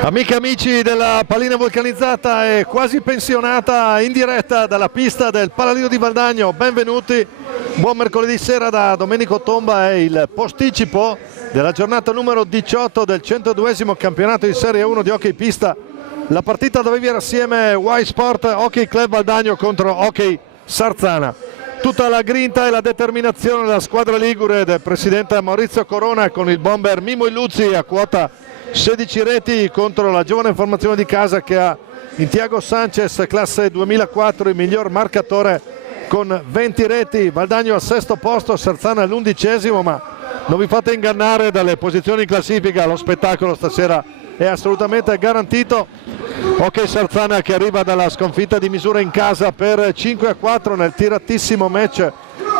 Amiche e amici della pallina vulcanizzata e quasi pensionata, in diretta dalla pista del Paladino di Valdagno, benvenuti, buon mercoledì sera da Domenico Tomba. È il posticipo della giornata numero 18 del 102esimo campionato di Serie 1 di hockey pista. La partita dove viene assieme Y Sport Hockey Club Valdagno contro Hockey Sarzana. Tutta la grinta e la determinazione della squadra ligure del presidente Maurizio Corona con il bomber Mimo Illuzzi a quota 16 reti contro la giovane formazione di casa che ha in Thiago Sanchez, classe 2004, il miglior marcatore con 20 reti. Valdagno al sesto posto, Sarzana all'11esimo, ma non vi fate ingannare dalle posizioni in classifica, lo spettacolo stasera è assolutamente garantito. Hockey Sarzana che arriva dalla sconfitta di misura in casa per 5-4 nel tiratissimo match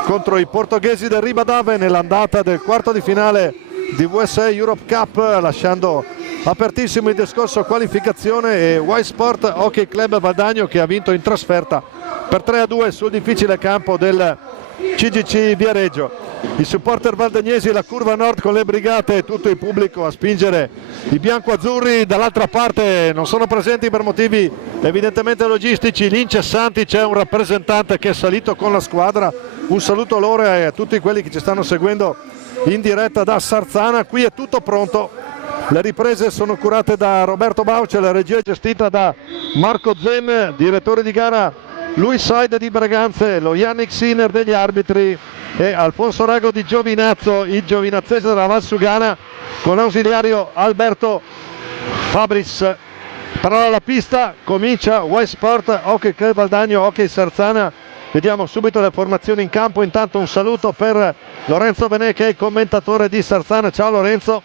contro i portoghesi del Ribadave nell'andata del quarto di finale di USA Europe Cup, lasciando apertissimo il discorso qualificazione, e Y Sport Hockey Club Valdagno che ha vinto in trasferta per 3-2 sul difficile campo del CGC Viareggio. I supporter valdagnesi, la curva nord con le brigate e tutto il pubblico a spingere i bianco-azzurri. Dall'altra parte non sono presenti per motivi evidentemente logistici gli incessanti, c'è un rappresentante che è salito con la squadra. Un saluto a loro e a tutti quelli che ci stanno seguendo in diretta da Sarzana. Qui è tutto pronto, le riprese sono curate da Roberto Bauce, la regia è gestita da Marco Zen, direttore di gara Luis Said di Braganze, lo Yannick Sinner degli arbitri e Alfonso Rago di Giovinazzo, il giovinazzese della Valsugana, con ausiliario Alberto Fabris. Parola alla pista, comincia Y Sport Hockey Club Valdagno Hockey Sarzana. Vediamo subito le formazioni in campo. Intanto un saluto per Lorenzo Benè che è il commentatore di Sarzana. Ciao Lorenzo.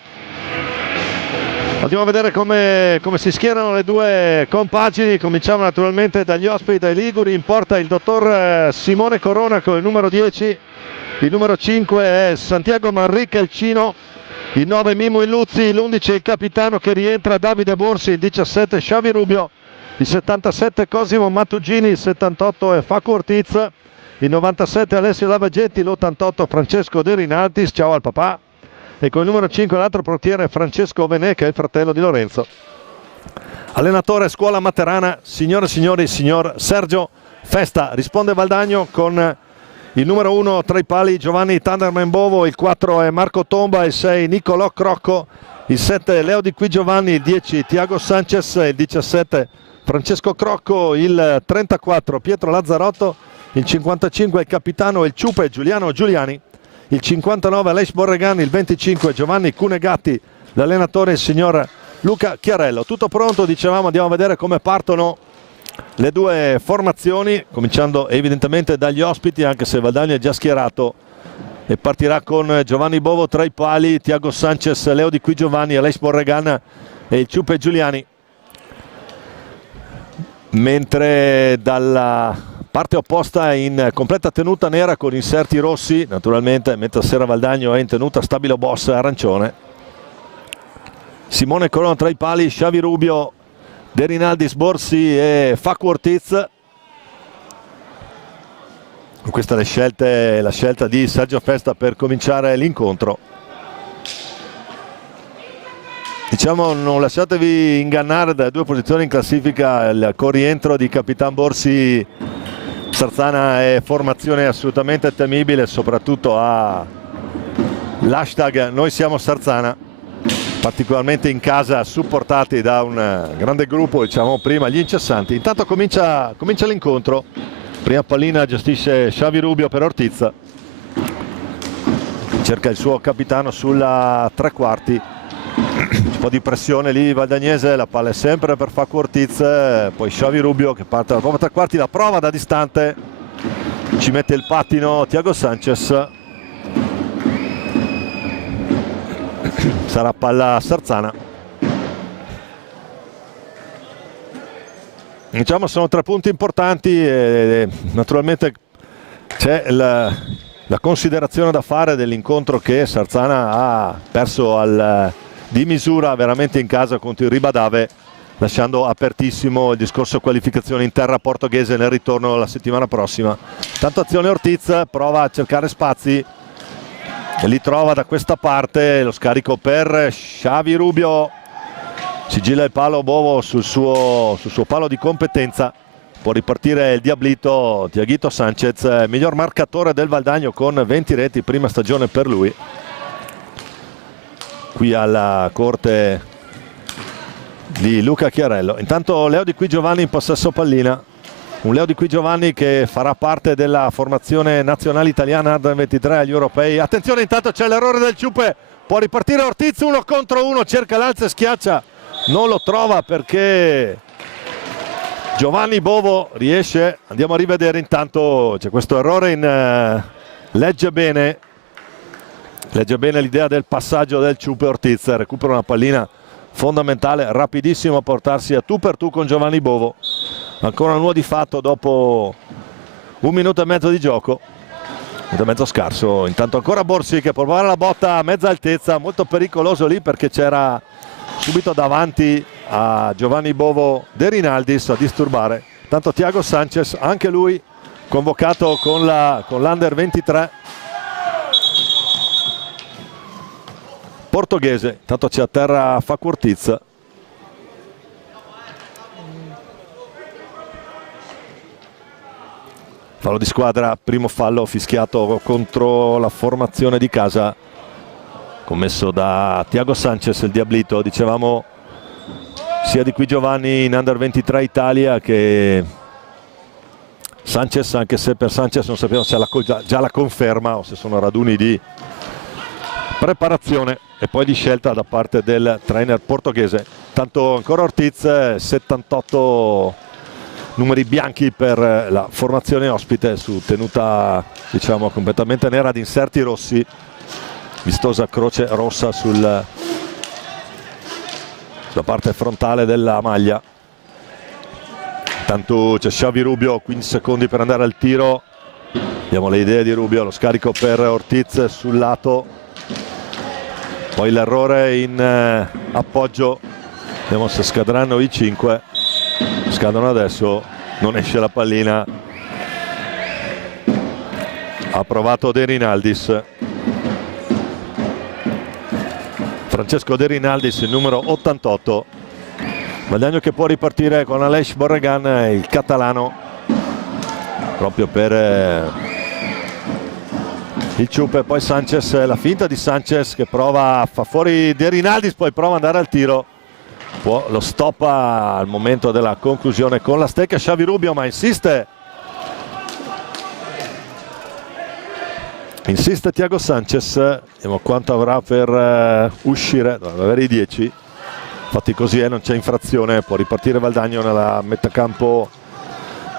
Andiamo a vedere come si schierano le due compagini. Cominciamo naturalmente dagli ospiti, dai liguri. In porta il dottor Simone Corona con il numero 10, il numero 5 è Santiago Manrique il Cino, il 9 Mimo Illuzzi, l'11 il capitano che rientra Davide Borsi, il 17 Xavi Rubio, il 77 Cosimo Mattugini, il 78 è Facu Ortiz, il 97 Alessio Lavagetti, l'88 Francesco De Rinaltis, ciao al papà, e con il numero 5 l'altro portiere Francesco Venè che è il fratello di Lorenzo. Allenatore Scuola Materana, signore e signori, signor Sergio Festa. Risponde Valdagno con il numero 1 tra i pali Giovanni Thunderman Bovo, il 4 è Marco Tomba, il 6 Nicolò Crocco, il 7 Leo Di Qui Giovanni, il 10 Thiago Sanchez, il 17 Francesco Crocco, il 34 Pietro Lazzarotto, il 55 il capitano il Ciupe Giuliano Giuliani, il 59 Aleix Borregan, il 25 Giovanni Cunegatti, l'allenatore il signor Luca Chiarello. Tutto pronto, dicevamo, andiamo a vedere come partono le due formazioni, cominciando evidentemente dagli ospiti, anche se Valdagno è già schierato e partirà con Giovanni Bovo tra i pali, Thiago Sanchez, Leo Di Qui Giovanni, Aleix Borregan e il Ciupe Giuliani. Mentre dalla parte opposta in completa tenuta nera con inserti rossi, naturalmente, mentre sera Valdagno è in tenuta stabilo boss arancione, Simone Corona tra i pali, Xavi Rubio, De Rinaldis Borsi e Facu Ortiz. Questa è la scelta di Sergio Festa per cominciare l'incontro. Diciamo, non lasciatevi ingannare dalle due posizioni in classifica, il corrientro di Capitan Borsi. Sarzana è formazione assolutamente temibile, soprattutto a l'hashtag Noi siamo Sarzana, particolarmente in casa, supportati da un grande gruppo, diciamo prima, gli incessanti. Intanto comincia l'incontro, prima pallina gestisce Xavi Rubio per Ortiz, cerca il suo capitano sulla tre quarti, un po' di pressione lì valdagnese, la palla è sempre per Facu Ortiz, poi Xavi Rubio che parte dalla propria tre quarti, la prova da distante, ci mette il pattino Thiago Sanchez. Sarà palla Sarzana. Diciamo sono 3 punti importanti e naturalmente c'è la considerazione da fare dell'incontro che Sarzana ha perso di misura veramente in casa contro il Ribadave, lasciando apertissimo il discorso qualificazione in terra portoghese nel ritorno la settimana prossima. Tanto azione Ortiz, prova a cercare spazi e li trova da questa parte, lo scarico per Xavi Rubio, sigilla il palo Bovo sul suo palo di competenza. Può ripartire il diablito Tiaguito Sanchez, miglior marcatore del Valdagno con 20 reti, prima stagione per lui. Qui alla corte di Luca Chiarello. Intanto Leo Di Qui Giovanni in possesso pallina. Un Leo Di Qui Giovanni che farà parte della formazione nazionale italiana Under 23 agli europei. Attenzione, intanto c'è l'errore del Ciupe. Può ripartire Ortiz, 1 contro 1, cerca l'alza e schiaccia. Non lo trova perché Giovanni Bovo riesce. Andiamo a rivedere, intanto c'è questo errore in legge bene l'idea del passaggio del Ciupe. Ortiz recupera una pallina fondamentale, rapidissimo a portarsi a tu per tu con Giovanni Bovo. Ancora un nuovo di fatto dopo 1 minuto e mezzo di gioco, 1 minuto e mezzo scarso. Intanto ancora Borsi che può provare la botta a mezza altezza, molto pericoloso lì perché c'era subito davanti a Giovanni Bovo De Rinaldis a disturbare. Tanto Thiago Sanchez, anche lui convocato con l'Under 23 portoghese. Intanto c'è a terra Facu Ortiz. Fallo di squadra, primo fallo fischiato contro la formazione di casa, commesso da Thiago Sanchez, il diablito. Dicevamo sia Di Qui Giovanni in Under 23 Italia che Sanchez, anche se per Sanchez non sappiamo se c'è già la conferma o se sono raduni di preparazione e poi di scelta da parte del trainer portoghese. Tanto ancora Ortiz, 78 numeri bianchi per la formazione ospite, su tenuta diciamo completamente nera ad inserti rossi, vistosa croce rossa sulla parte frontale della maglia. Intanto c'è Xavi Rubio, 15 secondi per andare al tiro. Vediamo le idee di Rubio, lo scarico per Ortiz sul lato, poi l'errore in appoggio. Vediamo se scadranno i 5. Scadono adesso, non esce la pallina. Ha provato De Rinaldis, Francesco De Rinaldis, il numero 88. Valdagno che può ripartire con Aleix Borregan, il catalano, proprio per il Ciupe. Poi Sanchez, la finta di Sanchez che prova, fa fuori De Rinaldis, poi prova ad andare al tiro. Lo stoppa al momento della conclusione con la stecca Xavi Rubio, ma insiste Thiago Sanchez. Vediamo quanto avrà per uscire, dovrebbe avere i 10. Infatti così è, non c'è infrazione, può ripartire Valdagno nella metacampo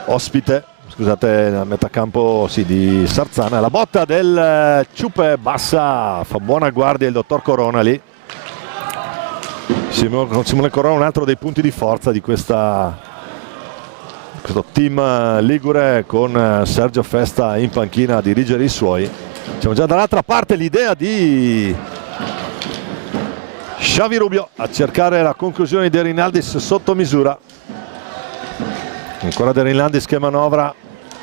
ospite, scusate, nella metacampo sì, di Sarzana. La botta del Ciupe bassa, fa buona guardia il dottor Corona lì. Simone Corona, un altro dei punti di forza di questo team ligure, con Sergio Festa in panchina a dirigere i suoi. Siamo già dall'altra parte, l'idea di Xavi Rubio a cercare la conclusione di De Rinaldis sotto misura. Ancora De Rinaldis che manovra,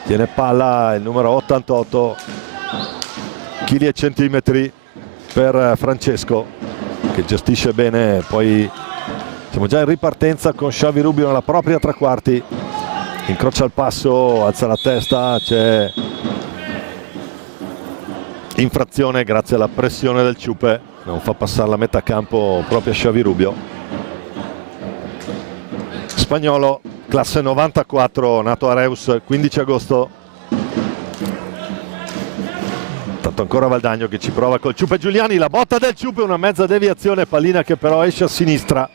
tiene palla il numero 88, chili e centimetri per Francesco che gestisce bene. Poi siamo già in ripartenza con Xavi Rubio nella propria tre quarti, incrocia il passo, alza la testa, c'è infrazione grazie alla pressione del Ciupe, non fa passare la metà campo proprio a Xavi Rubio. Spagnolo, classe 94, nato a Reus 15 agosto. Tanto ancora Valdagno che ci prova col Ciupe Giuliani, la botta del Ciupe, una mezza deviazione, pallina che però esce a sinistra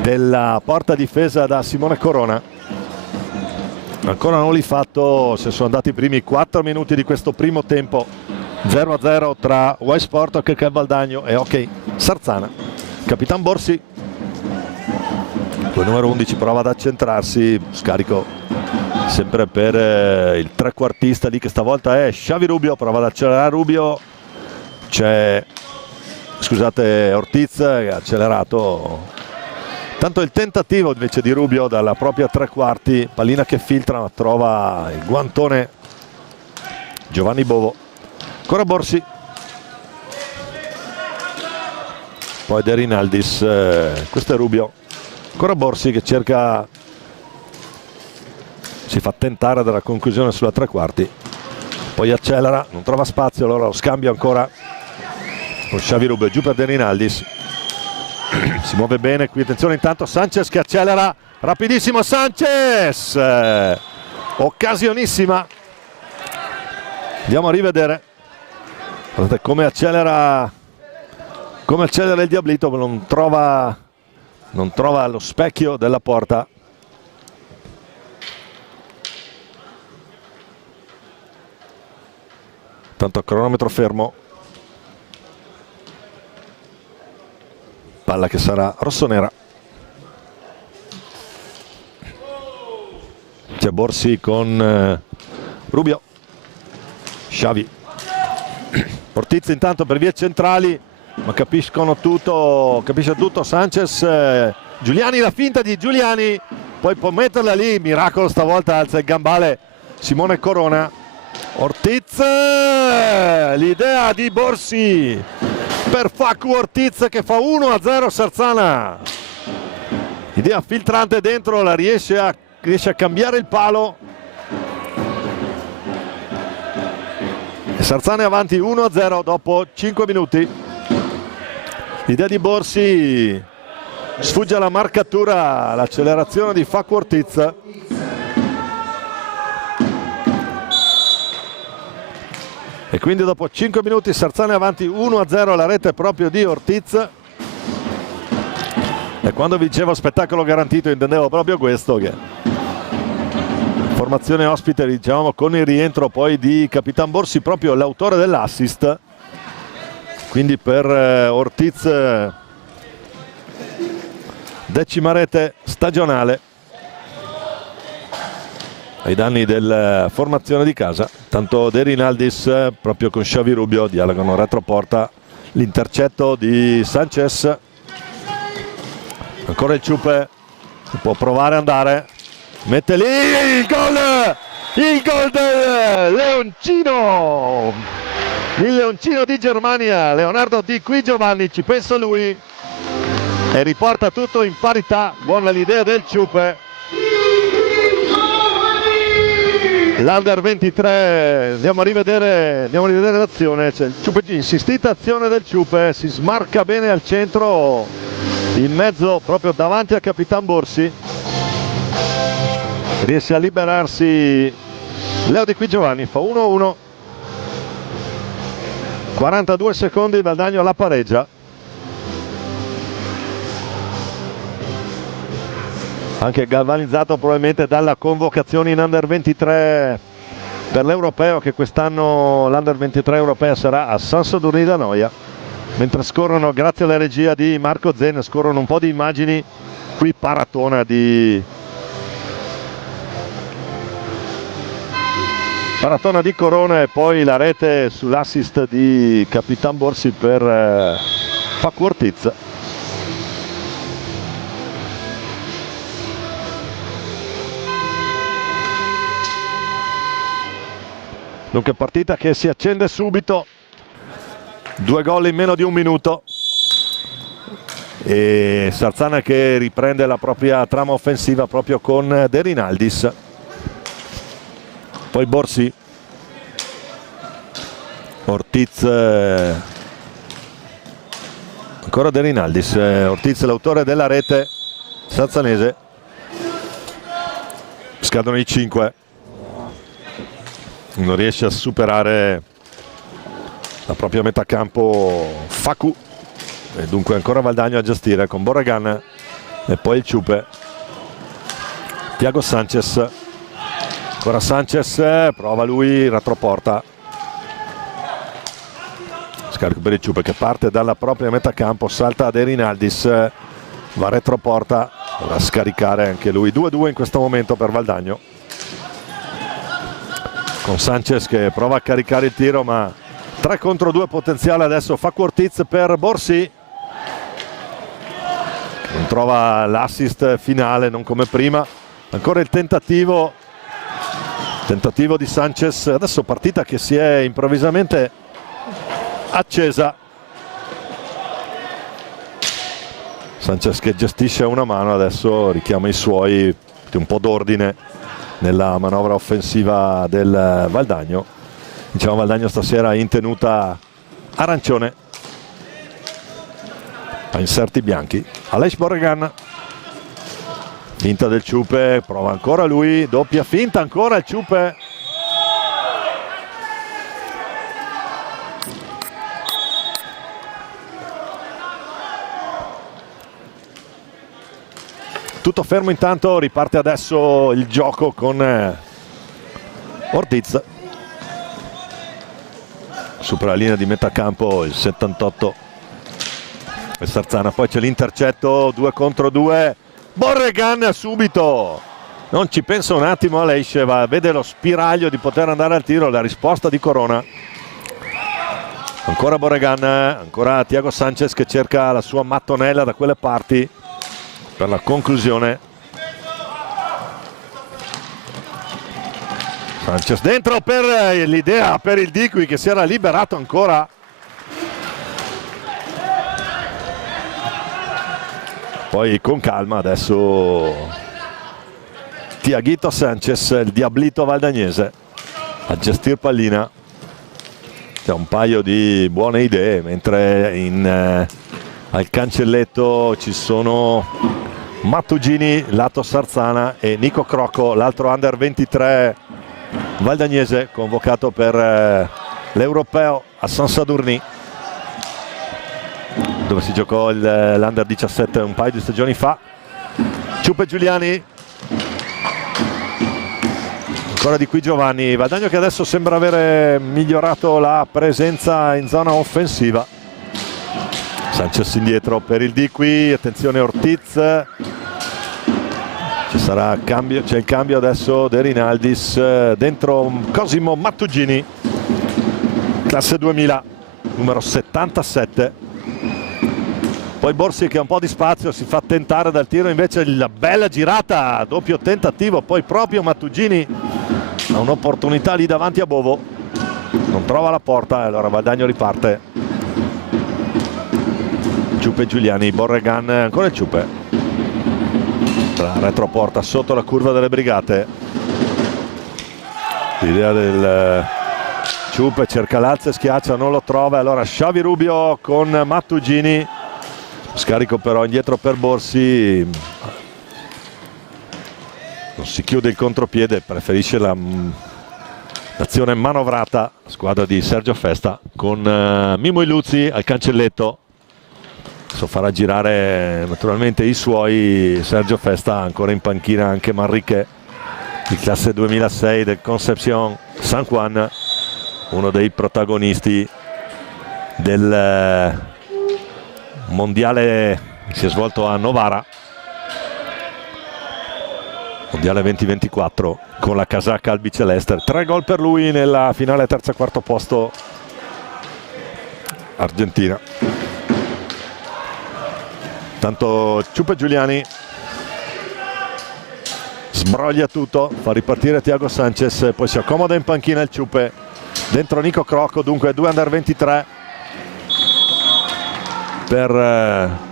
della porta difesa da Simone Corona. Ancora non l'ha fatto, se sono andati i primi 4 minuti di questo primo tempo. 0-0 tra Y Sport che Valdagno e Hockey Sarzana. Capitan Borsi, il numero 11, prova ad accentrarsi, scarico sempre per il trequartista lì che stavolta è Xavi Rubio, prova ad accelerare Rubio, c'è, scusate, Ortiz che ha accelerato. Tanto il tentativo invece di Rubio dalla propria tre quarti, pallina che filtra ma trova il guantone Giovanni Bovo. Ancora Borsi, poi De Rinaldis, questo è Rubio, ancora Borsi che cerca, si fa tentare dalla conclusione sulla tre quarti, poi accelera, non trova spazio, allora lo scambio ancora con Xavi Rubio, giù per De Rinaldis, si muove bene qui, attenzione intanto Sanchez che accelera, rapidissimo Sanchez, occasionissima, andiamo a rivedere, guardate come accelera il Diablito, non trova lo specchio della porta. Tanto cronometro fermo, palla che sarà rossonera. C'è Borsi con Rubio, Xavi, Ortiz intanto per vie centrali, ma capisce tutto Sanchez, Giuliani, la finta di Giuliani, poi può metterla lì, miracolo stavolta, alza il gambale Simone Corona. Ortiz, l'idea di Borsi per Facu Ortiz che fa 1-0 Sarzana, idea filtrante dentro, la riesce a cambiare il palo e Sarzana è avanti 1-0 dopo 5 minuti. L'idea di Borsi sfugge alla marcatura, l'accelerazione di Facu Ortiz. E quindi dopo 5 minuti Sarzana è avanti 1-0, la rete proprio di Ortiz. E quando vi dicevo spettacolo garantito intendevo proprio questo, che formazione ospite, diciamo, con il rientro poi di Capitan Borsi, proprio l'autore dell'assist. Quindi per Ortiz decima rete stagionale ai danni della formazione di casa. Tanto De Rinaldis proprio con Xavi Rubio dialogano retroporta, l'intercetto di Sanchez, ancora il Ciupe, può provare ad andare, mette lì il gol del Leoncino, il Leoncino di Germania, Leonardo Di Qui Giovanni, ci pensa lui e riporta tutto in parità. Buona l'idea del Ciupe. L'Under 23, andiamo a rivedere l'azione, c'è il Ciupe, insistita azione del Ciupe, si smarca bene al centro, in mezzo proprio davanti a Capitan Borsi, riesce a liberarsi Leo Di Qui Giovanni, fa 1-1, 42 secondi, Valdagno alla pareggia. Anche galvanizzato probabilmente dalla convocazione in Under 23 per l'Europeo, che quest'anno l'Under 23 europea sarà a San Sadurní d'Anoia, mentre scorrono, grazie alla regia di Marco Zen, scorrono un po' di immagini qui, paratona di Corona e poi la rete sull'assist di Capitan Borsi per Facu Ortiz. Dunque partita che si accende subito, 2 gol in meno di un minuto e Sarzana che riprende la propria trama offensiva proprio con De Rinaldis, poi Borsi, Ortiz, ancora De Rinaldis, Ortiz l'autore della rete sarzanese, scadono i 5. Non riesce a superare la propria metà campo Facu e dunque ancora Valdagno a gestire con Borragan e poi il Ciupe, Thiago Sanchez, ancora Sanchez, prova lui, retroporta, scarico per il Ciupe che parte dalla propria metà campo, salta a De Rinaldis, va retroporta, dovrà scaricare anche lui. 2-2 in questo momento per Valdagno, con Sanchez che prova a caricare il tiro, ma 3 contro 2 potenziale adesso Facu Ortiz per Borsi, non trova l'assist finale, non come prima, ancora il tentativo di Sanchez, adesso partita che si è improvvisamente accesa, Sanchez che gestisce a una mano, adesso richiama i suoi, un po' d'ordine nella manovra offensiva del Valdagno. Diciamo Valdagno stasera in tenuta arancione, a inserti bianchi. Aleix Borregan, finta del Ciupe, prova ancora lui, doppia finta ancora il Ciupe. Tutto fermo intanto, riparte adesso il gioco con Ortiz. Supera la linea di metà campo il 78 e Sarzana, poi c'è l'intercetto 2 contro 2. Borregan subito, non ci pensa un attimo Aleix, vede lo spiraglio di poter andare al tiro, la risposta di Corona. Ancora Borregan, ancora Thiago Sanchez che cerca la sua mattonella da quelle parti per la conclusione. Sanchez dentro per l'idea per il Diqui che si era liberato ancora. Poi con calma adesso Thiaguito Sanchez, il diablito valdagnese, a gestire pallina. C'è un paio di buone idee, mentre al cancelletto ci sono Mattugini lato Sarzana e Nico Crocco, l'altro under 23 valdagnese, convocato per l'Europeo a San Sadurní, dove si giocò l'Under 17 un paio di stagioni fa. Ciupe Giuliani, ancora di qui Giovanni. Valdagno che adesso sembra avere migliorato la presenza in zona offensiva. Sanchez indietro per il Diqui, attenzione Ortiz, ci sarà cambio, c'è il cambio adesso De Rinaldis, dentro Cosimo Mattugini, classe 2000, numero 77. Poi Borsi che ha un po' di spazio, si fa tentare dal tiro, invece la bella girata, doppio tentativo, poi proprio Mattugini ha un'opportunità lì davanti a Bovo, non trova la porta e allora Valdagno riparte. Ciupe Giuliani, Borregan, ancora il Ciupe, la retroporta sotto la curva delle Brigate. L'idea del Ciupe, cerca l'alza e schiaccia, non lo trova, allora Xavi Rubio con Mattugini, scarico però indietro per Borsi, non si chiude il contropiede, preferisce l'azione manovrata, squadra di Sergio Festa con Mimo Iluzzi al cancelletto. Adesso farà girare naturalmente i suoi. Sergio Festa, ancora in panchina anche Manrique, il classe 2006 del Concepción San Juan, uno dei protagonisti del mondiale che si è svolto a Novara, mondiale 2024 con la casacca albiceleste. 3 gol per lui nella finale terzo e quarto posto Argentina. Tanto Ciupe Giuliani sbroglia tutto, fa ripartire Thiago Sanchez, poi si accomoda in panchina il Ciupe, dentro Nico Crocco, dunque 2 under 23 per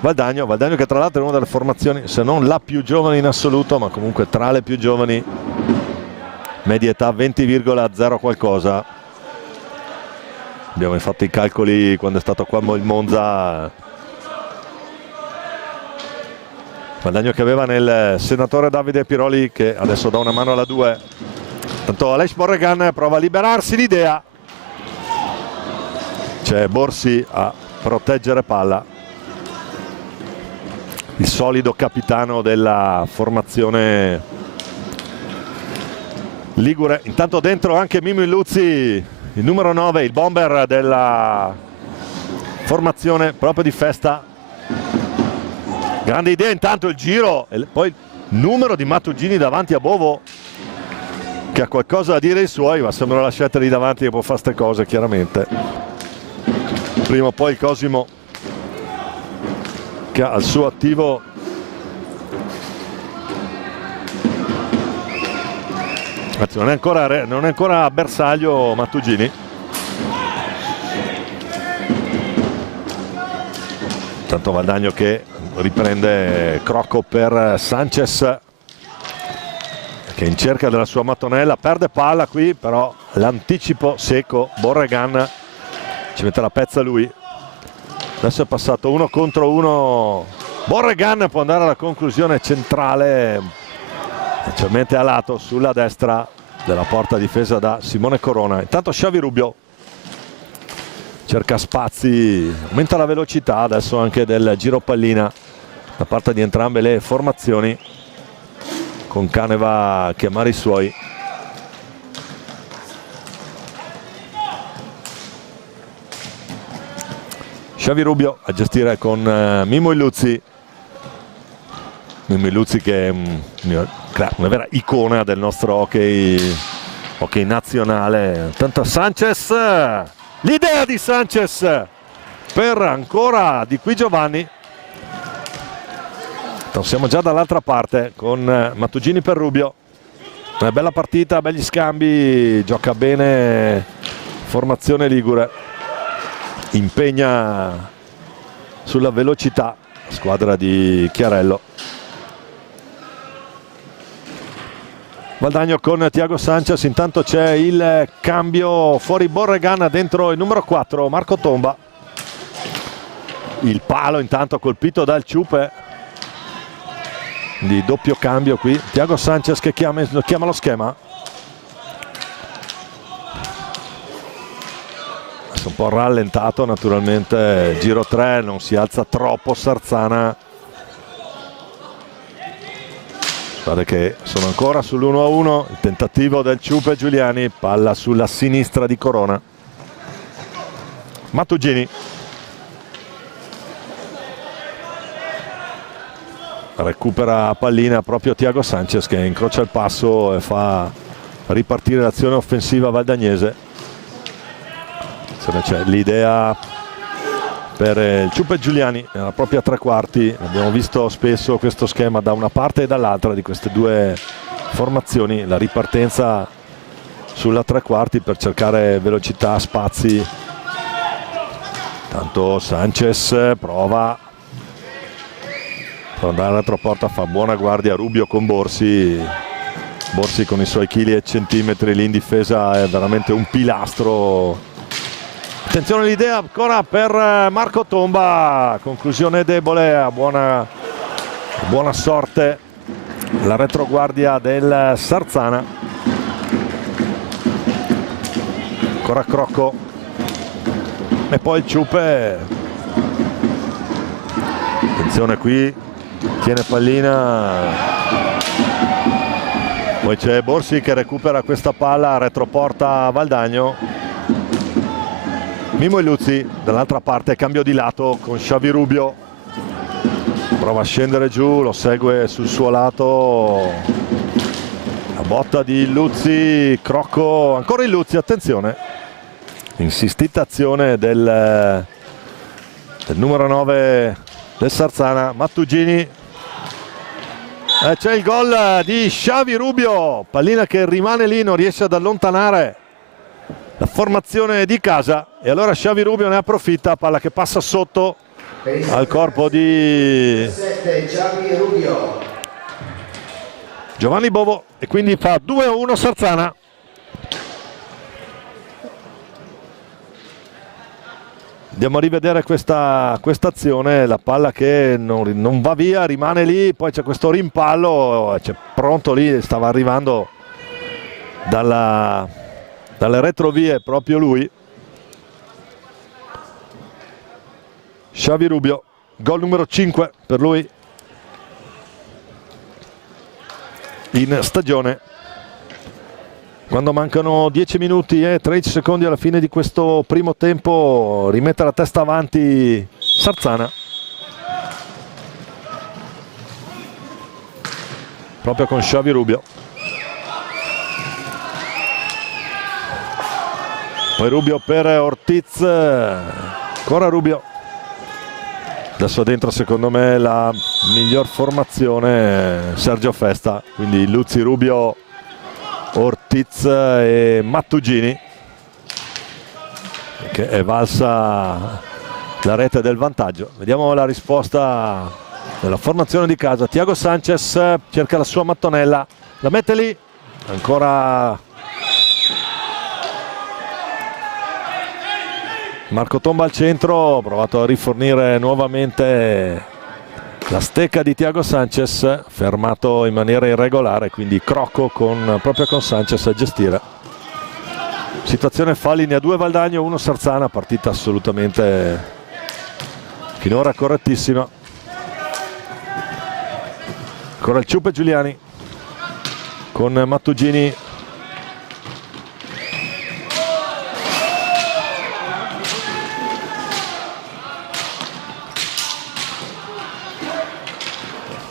Valdagno che tra l'altro è una delle formazioni, se non la più giovane in assoluto, ma comunque tra le più giovani, media età 20,0 qualcosa. Abbiamo fatto i calcoli quando è stato qua il Monza. Valdagno che aveva nel senatore Davide Piroli, che adesso dà una mano alla 2. Tanto Aleix Borregan prova a liberarsi l'idea, c'è Borsi a proteggere palla, il solido capitano della formazione ligure. Intanto dentro anche Mimo Iluzzi, il numero 9, il bomber della formazione proprio di Festa. Grande idea intanto il giro e poi il numero di Mattugini davanti a Bovo, che ha qualcosa da dire ai suoi, ma sembra lasciate lì davanti che può fare queste cose chiaramente. Prima o poi Cosimo, che ha al suo attivo non è ancora a bersaglio Mattugini. Tanto Valdagno che riprende Crocco per Sanchez, che è in cerca della sua mattonella, perde palla qui, però l'anticipo secco, Borregan ci mette la pezza lui. Adesso è passato 1 contro 1, Borregan può andare alla conclusione centrale, leggermente a lato sulla destra della porta difesa da Simone Corona. Intanto Xavi Rubio cerca spazi, aumenta la velocità adesso anche del giro pallina da parte di entrambe le formazioni, con Caneva a chiamare i suoi. Xavi Rubio a gestire con Mimmo Illuzzi. Mimmo Illuzzi che è una vera icona del nostro hockey nazionale. Tanto Sanchez, l'idea di Sanchez per ancora Di Qui Giovanni. Siamo già dall'altra parte con Mattugini per Rubio. Una bella partita, begli scambi, gioca bene formazione ligure, impegna sulla velocità la squadra di Chiarello. Valdagno con Thiago Sanchez, intanto c'è il cambio fuori Borregan, dentro il numero 4 Marco Tomba. Il palo intanto colpito dal Ciupe, di doppio cambio qui. Thiago Sanchez che chiama lo schema. Adesso un po' rallentato naturalmente, giro 3, non si alza troppo Sarzana. Guardate che sono ancora sull'1-1, il tentativo del Ciupe Giuliani, palla sulla sinistra di Corona. Mattugini. Recupera pallina proprio Thiago Sanchez che incrocia il passo e fa ripartire l'azione offensiva valdagnese. C'è l'idea per il Ciupe Giuliani nella propria tre quarti. Abbiamo visto spesso questo schema da una parte e dall'altra di queste due formazioni, la ripartenza sulla tre quarti per cercare velocità, spazi. Tanto Sanchez prova per andare alla retroporta, fa buona guardia Rubio con Borsi. Borsi con i suoi chili e centimetri lì in difesa è veramente un pilastro. Attenzione, l'idea ancora per Marco Tomba, conclusione debole, a buona sorte la retroguardia del Sarzana. Ancora Crocco e poi il Ciupe. Attenzione qui, tiene pallina, poi c'è Borsi che recupera questa palla, retroporta Valdagno. Mimmo Illuzzi dall'altra parte, cambio di lato con Xavi Rubio, prova a scendere giù, lo segue sul suo lato, la botta di Illuzzi, Crocco, ancora Illuzzi, attenzione, insistita azione del numero 9 del Sarzana, Mattugini. C'è il gol di Xavi Rubio, pallina che rimane lì, non riesce ad allontanare la formazione di casa, e allora Xavi Rubio ne approfitta, palla che passa sotto al corpo di Giovanni Bovo e quindi fa 2-1 Sarzana. Andiamo a rivedere questa azione, la palla che non va via, rimane lì, poi c'è questo rimpallo, c'è pronto lì, stava arrivando dalle retrovie proprio lui. Xavi Rubio, gol numero 5 per lui in stagione. Quando mancano 10 minuti e 13 secondi alla fine di questo primo tempo, rimette la testa avanti Sarzana. Proprio con Xavi Rubio. Poi Rubio per Ortiz, ancora Rubio. Adesso dentro secondo me la miglior formazione Sergio Festa, quindi Luzzi, Rubio, Ortiz e Mattugini, che è valsa la rete del vantaggio. Vediamo la risposta nella formazione di casa. Thiago Sanchez cerca la sua mattonella, la mette lì, ancora Marco Tomba al centro, ha provato a rifornire nuovamente la stecca di Thiago Sanchez, fermato in maniera irregolare, quindi Crocco proprio con Sanchez a gestire. Situazione fa linea 2 Valdagno, 1 Sarzana, partita assolutamente finora correttissima. Ancora il Ciupe Giuliani con Mattugini.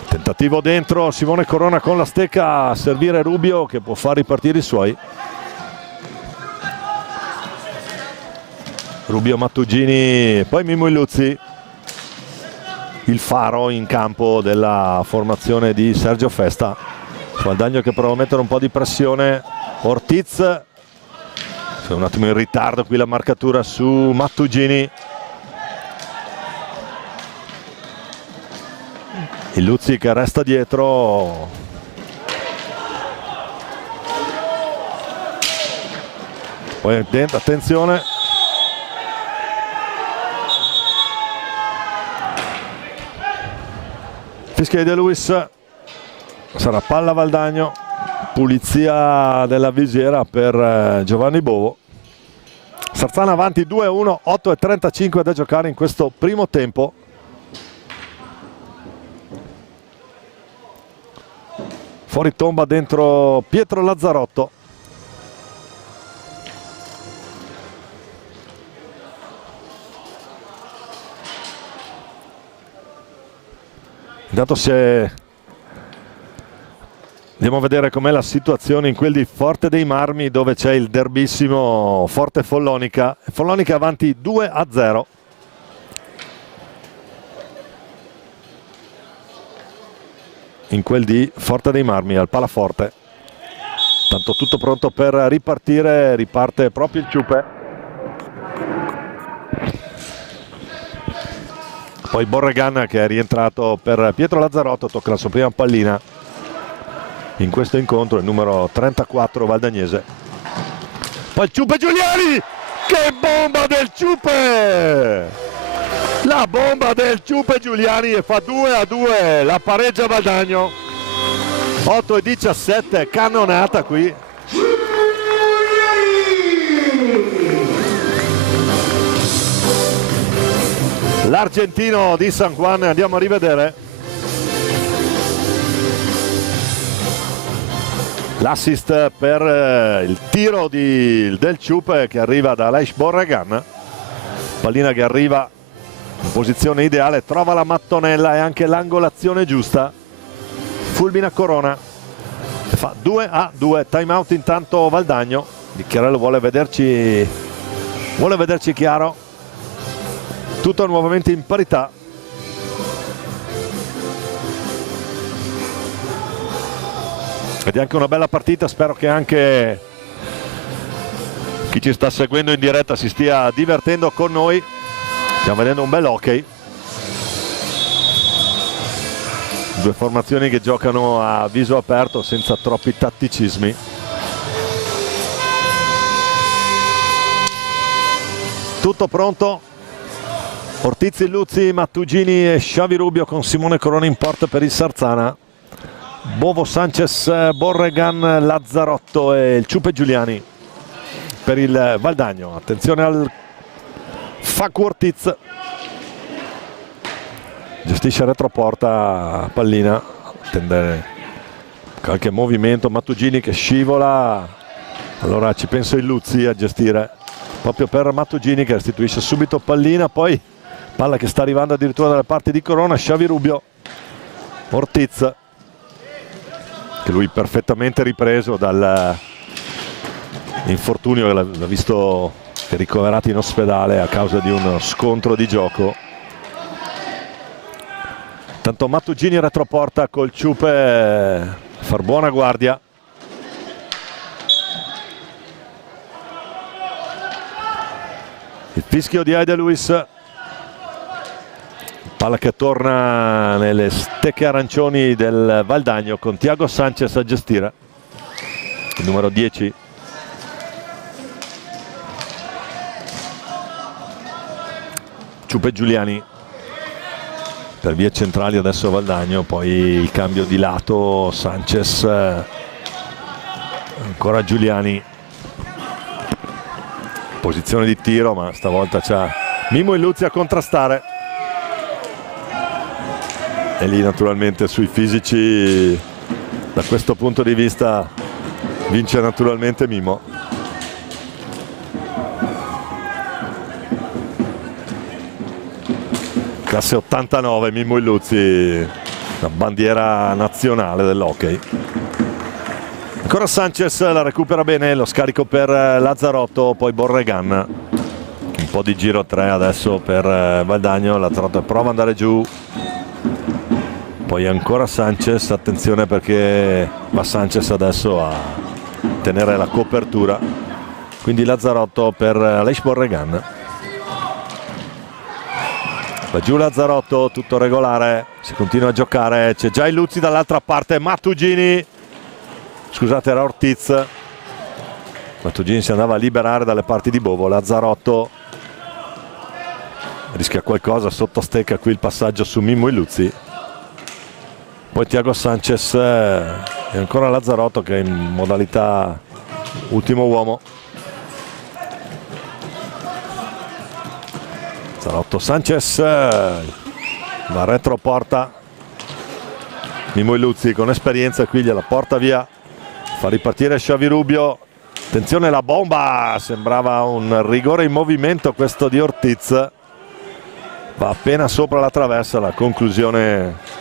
Tentativo dentro, Simone Corona con la stecca a servire Rubio che può far ripartire i suoi. Rubio, Mattugini, poi Mimmo Illuzzi, il faro in campo della formazione di Sergio Festa. Valdagno che prova a mettere un po' di pressione. Ortiz, c'è un attimo in ritardo qui la marcatura su Mattugini. Illuzzi che resta dietro. Poi dentro, attenzione. Fischia di De Luis, sarà palla Valdagno, pulizia della visiera per Giovanni Bovo. Sarzana avanti 2-1, 8:35 da giocare in questo primo tempo. Fuori tomba dentro Pietro Lazzarotto. Intanto andiamo a vedere com'è la situazione in quel di Forte dei Marmi, dove c'è il derbissimo Forte Follonica. Follonica avanti 2-0. In quel di Forte dei Marmi al Palaforte. Tanto tutto pronto per ripartire, riparte proprio il Ciupe. Poi Borregan che è rientrato per Pietro Lazzarotto, tocca la sua prima pallina in questo incontro, il numero 34 valdagnese. Poi il Ciupe Giuliani, che bomba del Ciupe! La bomba del Ciupe Giuliani e fa 2-2, la pareggia Valdagno. 8:17, cannonata qui. L'argentino di San Juan, andiamo a rivedere l'assist per il tiro del Ciupe che arriva da Aleix Borregan. Pallina che arriva in posizione ideale, trova la mattonella e anche l'angolazione giusta. Fulmina Corona e fa 2-2. Time out intanto Valdagno. Bicchiarello vuole vederci chiaro. Tutto nuovamente in parità. Ed è anche una bella partita, spero che anche chi ci sta seguendo in diretta si stia divertendo con noi. Stiamo vedendo un bel hockey. Due formazioni che giocano a viso aperto senza troppi tatticismi. Tutto pronto. Ortiz, Illuzzi, Mattugini e Xavi Rubio con Simone Corona in porta per il Sarzana. Bovo, Sanchez, Borregan, Lazzarotto e il Ciupe Giuliani per il Valdagno. Attenzione al Facu Ortiz. Gestisce retroporta pallina. Attende qualche movimento. Mattugini che scivola. Allora ci pensa Illuzzi a gestire proprio per Mattugini che restituisce subito pallina. Poi palla che sta arrivando addirittura dalle parti di Corona. Xavi Rubio, Ortiz che lui perfettamente ripreso dal infortunio che l'ha visto ricoverato in ospedale a causa di uno scontro di gioco. Tanto Mattugini retroporta col Ciupe far buona guardia. Il fischio di Aide Luis. Palla che torna nelle stecche arancioni del Valdagno con Thiago Sanchez a gestire, il numero 10. Ciupe Giuliani per vie centrali, adesso Valdagno, poi il cambio di lato, Sanchez, ancora Giuliani, posizione di tiro, ma stavolta c'ha Mimmo Illuzzi a contrastare. E lì naturalmente sui fisici, da questo punto di vista, vince naturalmente Mimmo. Classe 89, Mimmo Illuzzi, la bandiera nazionale dell'hockey. Ancora Sanchez, la recupera bene, lo scarico per Lazzarotto, poi Borregan. Un po' di giro 3 adesso per Valdagno, Lazzarotto prova ad andare giù. Poi ancora Sanchez, attenzione perché va Sanchez adesso a tenere la copertura. Quindi Lazzarotto per Aleix Borregan. Va giù Lazzarotto, tutto regolare, si continua a giocare, c'è già Illuzzi dall'altra parte, Mattugini, scusate era Ortiz, Mattugini si andava a liberare dalle parti di Bovo, Lazzarotto rischia qualcosa, sotto stecca qui il passaggio su Mimmo Illuzzi, poi Thiago Sanchez e ancora Lazzarotto che è in modalità ultimo uomo. Lazzarotto, Sanchez va retro porta, Mimmo Illuzzi con esperienza qui gliela porta via, fa ripartire Xavi Rubio, attenzione la bomba, sembrava un rigore in movimento questo di Ortiz, va appena sopra la traversa, la conclusione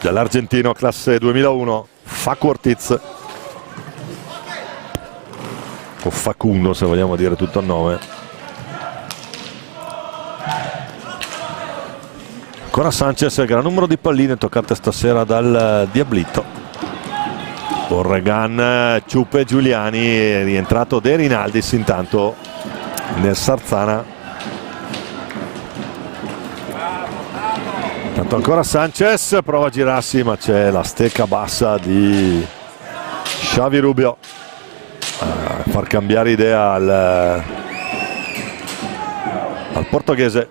dell'argentino classe 2001 Facu Ortiz, o Facundo se vogliamo dire tutto il nome. Ancora Sanchez, gran numero di palline toccate stasera dal Diablito. Borregan, Ciupe Giuliani, è rientrato De Rinaldis intanto nel Sarzana. Tanto ancora Sanchez, prova a girarsi ma c'è la stecca bassa di Xavi Rubio a far cambiare idea al portoghese,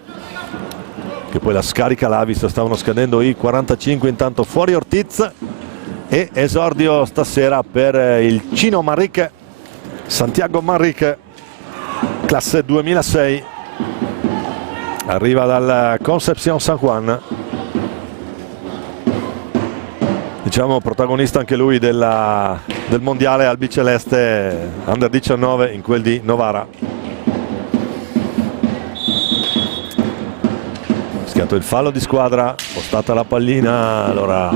che poi la scarica l'ha vista, stavano scadendo i 45, intanto fuori Ortiz e esordio stasera per il Chino Manrique, Santiago Manrique, classe 2006, arriva dal Concepción San Juan, diciamo protagonista anche lui del mondiale albiceleste under 19 in quel di Novara. Il fallo di squadra, spostata la pallina, allora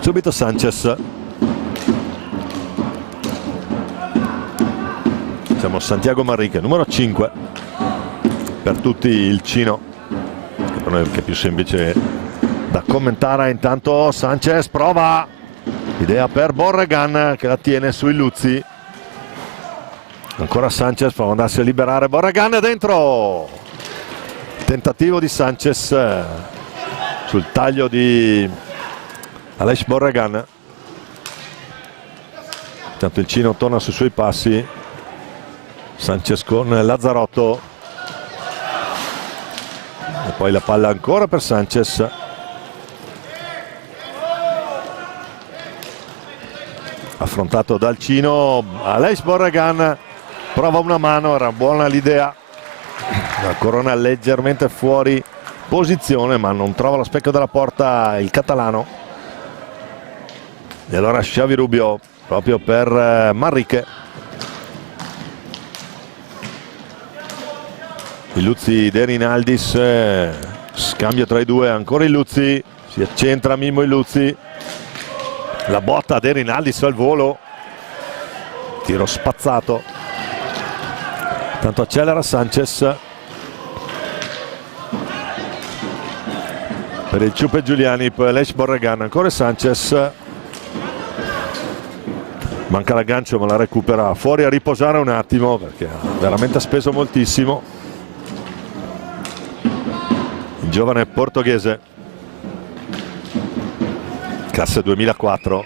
subito Sanchez, siamo Santiago Manrique, numero 5 per tutti, il Cino che per noi è più semplice da commentare. Intanto Sanchez prova, idea per Borregan che la tiene su Illuzzi, ancora Sanchez prova ad andarsi a liberare, Borregan è dentro. Tentativo di Sanchez sul taglio di Aleix Borregan. Intanto il Cino torna sui suoi passi, Sanchez con Lazzarotto e poi la palla ancora per Sanchez. Affrontato dal Cino, Aleix Borregan prova una mano, era buona l'idea. La Corona leggermente fuori posizione ma non trova lo specchio della porta il catalano, e allora Xavi Rubio proprio per Manrique. Illuzzi, De Rinaldis, scambio tra i due, ancora Illuzzi, si accentra Mimmo Illuzzi, la botta De Rinaldis al volo, tiro spazzato, tanto accelera Sanchez per il Ciupe Giuliani, poi Aleix Borregan, ancora Sanchez, manca l'aggancio ma la recupera fuori a riposare un attimo perché ha veramente speso moltissimo. giovane portoghese, classe 2004.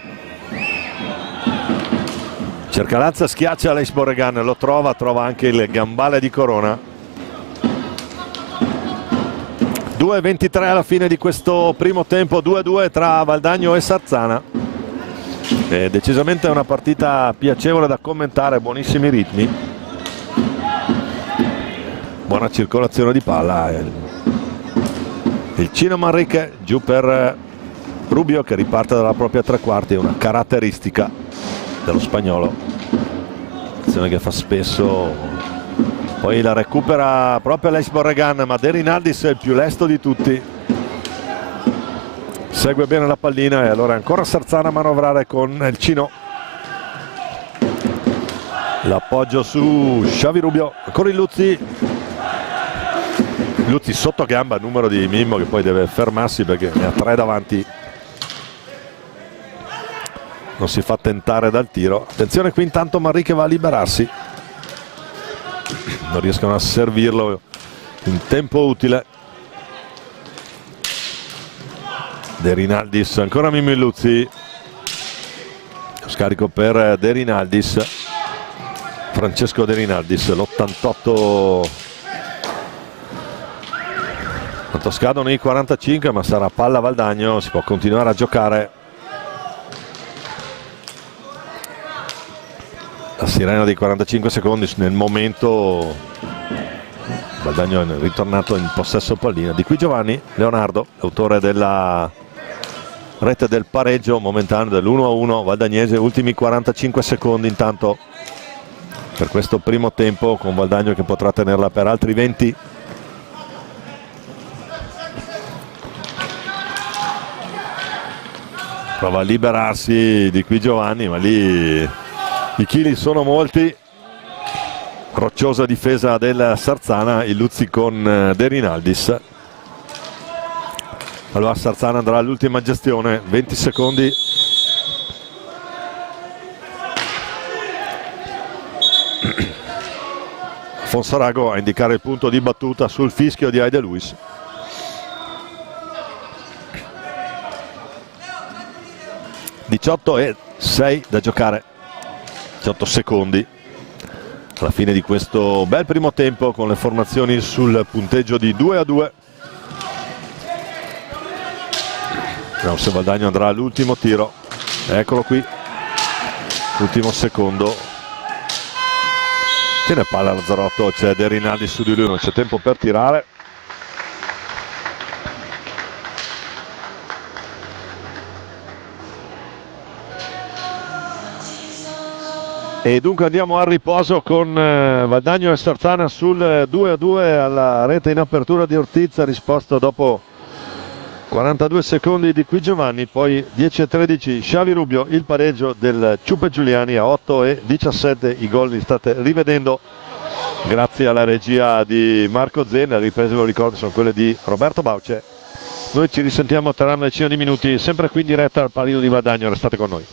Cerca Lazza, schiaccia Aleix Borregan, lo trova anche il gambale di Corona. 2:23 alla fine di questo primo tempo, 2-2 tra Valdagno e Sarzana. È decisamente una partita piacevole da commentare, buonissimi ritmi, buona circolazione di palla. Il Cino Manrique giù per Rubio che riparte dalla propria tre quarti, è una caratteristica dello spagnolo, azione che fa spesso. Poi la recupera proprio Aleix Borregan, ma De Rinaldis è il più lesto di tutti, segue bene la pallina e allora ancora Sarzana a manovrare con il Cino. L'appoggio su Xavi Rubio, ancora il Luzzi sotto gamba, numero di Mimmo che poi deve fermarsi perché ne ha 3 davanti, non si fa tentare dal tiro. Attenzione qui intanto Manrique va a liberarsi, non riescono a servirlo in tempo utile. De Rinaldis, ancora Mimmo Illuzzi, scarico per De Rinaldis, Francesco De Rinaldis, l'88. Quanto scadono i 45, ma sarà palla Valdagno, si può continuare a giocare. La sirena dei 45 secondi, nel momento Valdagno è ritornato in possesso pallina. Di qui Giovanni Leonardo, autore della rete del pareggio momentaneo dell'1-1 valdagnese, ultimi 45 secondi intanto per questo primo tempo, con Valdagno che potrà tenerla per altri 20. Prova a liberarsi di qui Giovanni, ma lì i chili sono molti. Rocciosa difesa del Sarzana, il Luzzi con De Rinaldis. Allora Sarzana andrà all'ultima gestione, 20 secondi. Fonsarago a indicare il punto di battuta sul fischio di Aide Luis. (18:06) da giocare, 18 secondi alla fine di questo bel primo tempo, con le formazioni sul punteggio di 2-2. Vediamo se Valdagno andrà all'ultimo tiro, eccolo qui, ultimo secondo, tiene palla Lazzarotto, c'è De Rinaldi su di lui, non c'è tempo per tirare. E dunque andiamo al riposo con Valdagno e Sarzana sul 2-2 alla rete in apertura di Ortiz, risposta dopo 42 secondi di qui Giovanni, poi 10:13 Xavi Rubio, il pareggio del Ciupe Giuliani a 8:17. I gol li state rivedendo grazie alla regia di Marco Zen, le riprese, ve lo ricordo, sono quelle di Roberto Bauce. Noi ci risentiamo tra una decina di minuti, sempre qui in diretta al Pallino di Valdagno, restate con noi.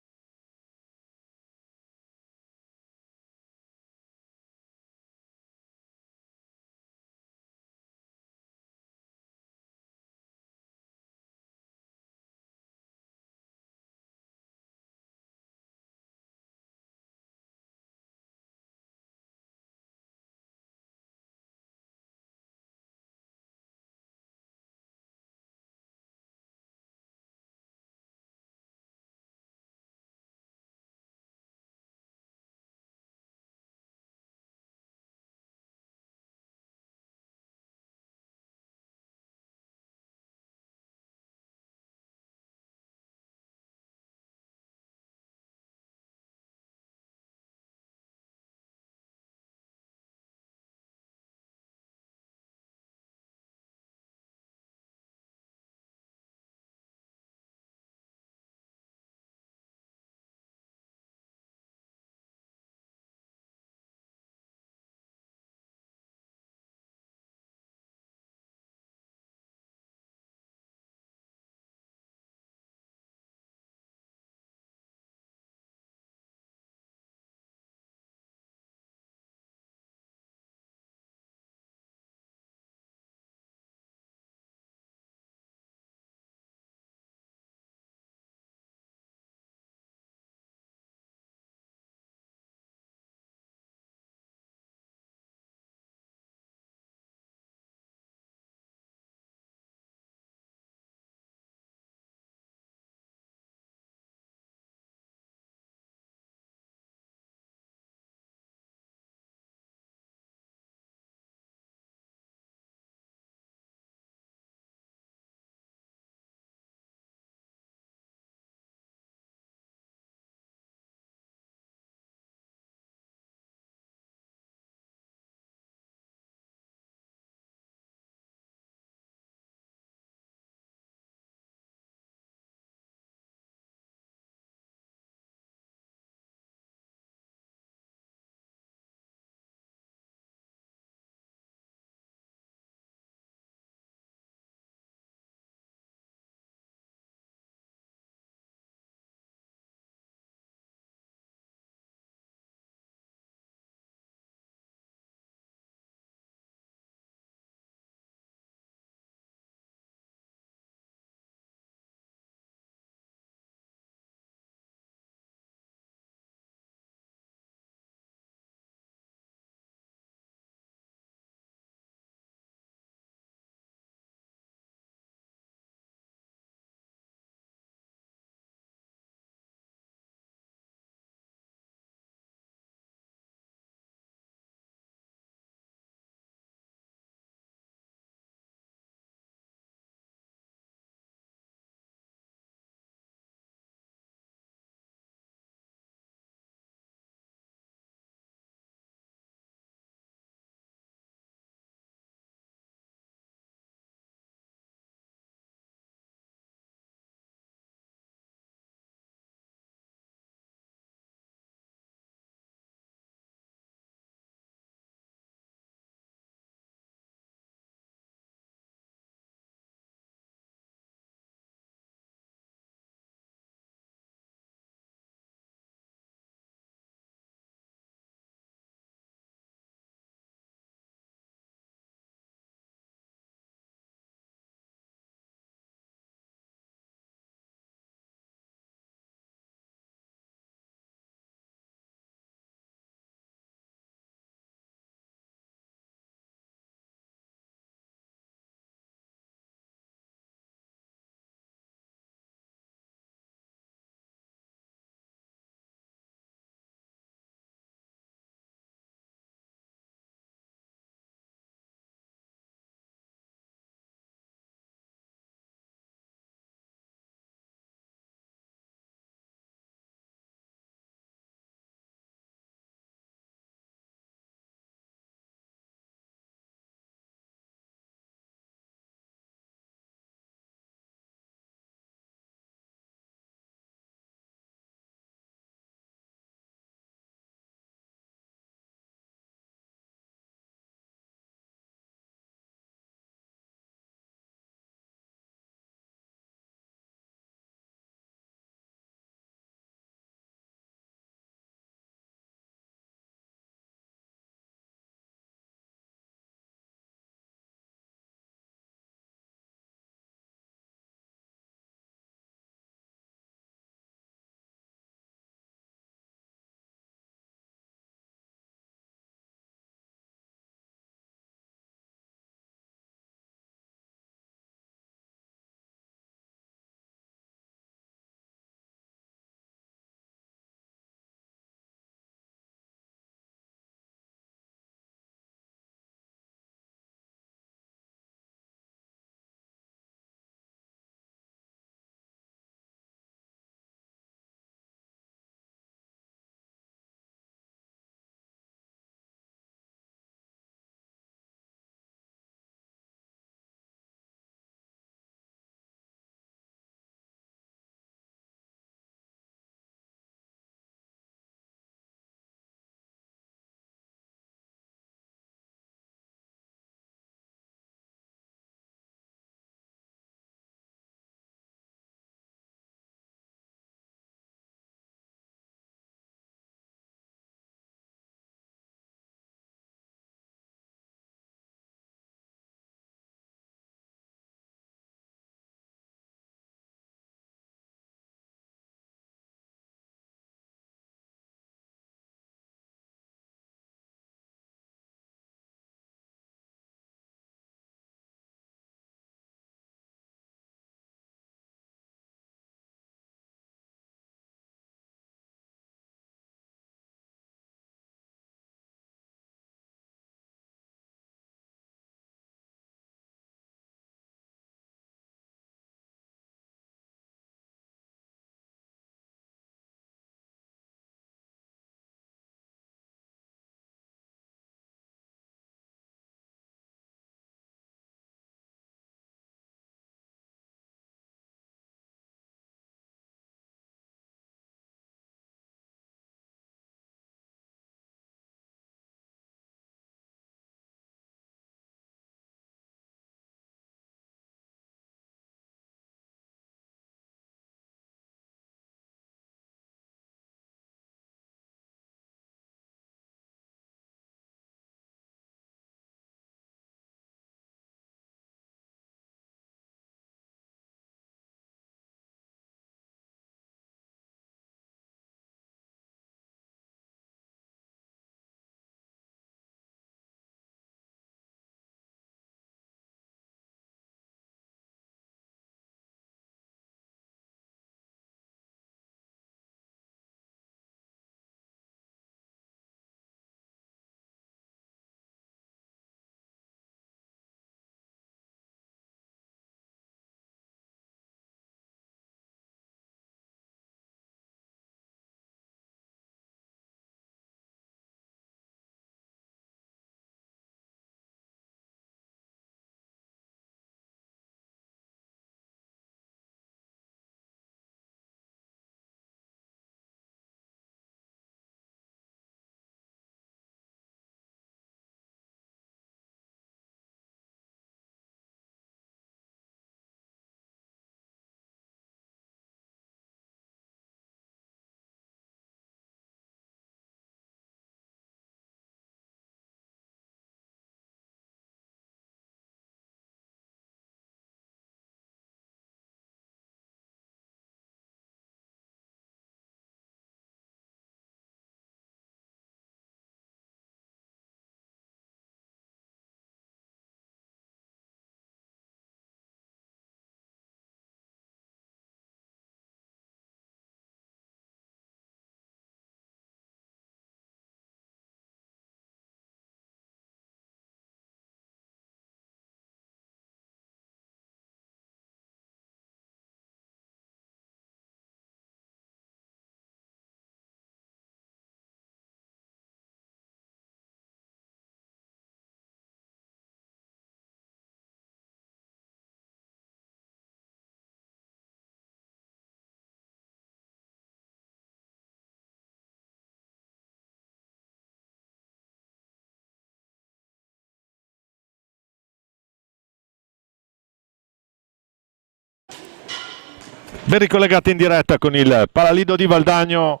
Ben ricollegati in diretta con il Palalido di Valdagno,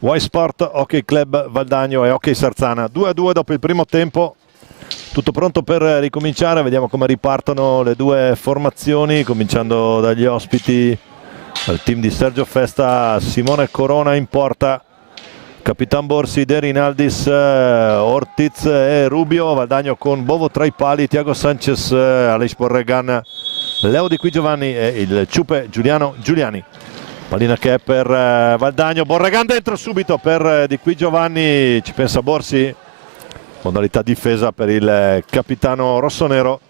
Y Sport Hockey Club Valdagno e Hockey Sarzana. 2-2 dopo il primo tempo, tutto pronto per ricominciare. Vediamo come ripartono le due formazioni, cominciando dagli ospiti. Al team di Sergio Festa, Simone Corona in porta, Capitan Borsi, De Rinaldis, Ortiz e Rubio. Valdagno con Bovo tra i pali, Thiago Sanchez, Aleix Borregan, Leo Di Qui Giovanni e il ciupe Giuliano Giuliani. Pallina che è per Valdagno, Borregan dentro subito per Di Qui Giovanni, ci pensa Borsi, modalità difesa per il capitano rossonero.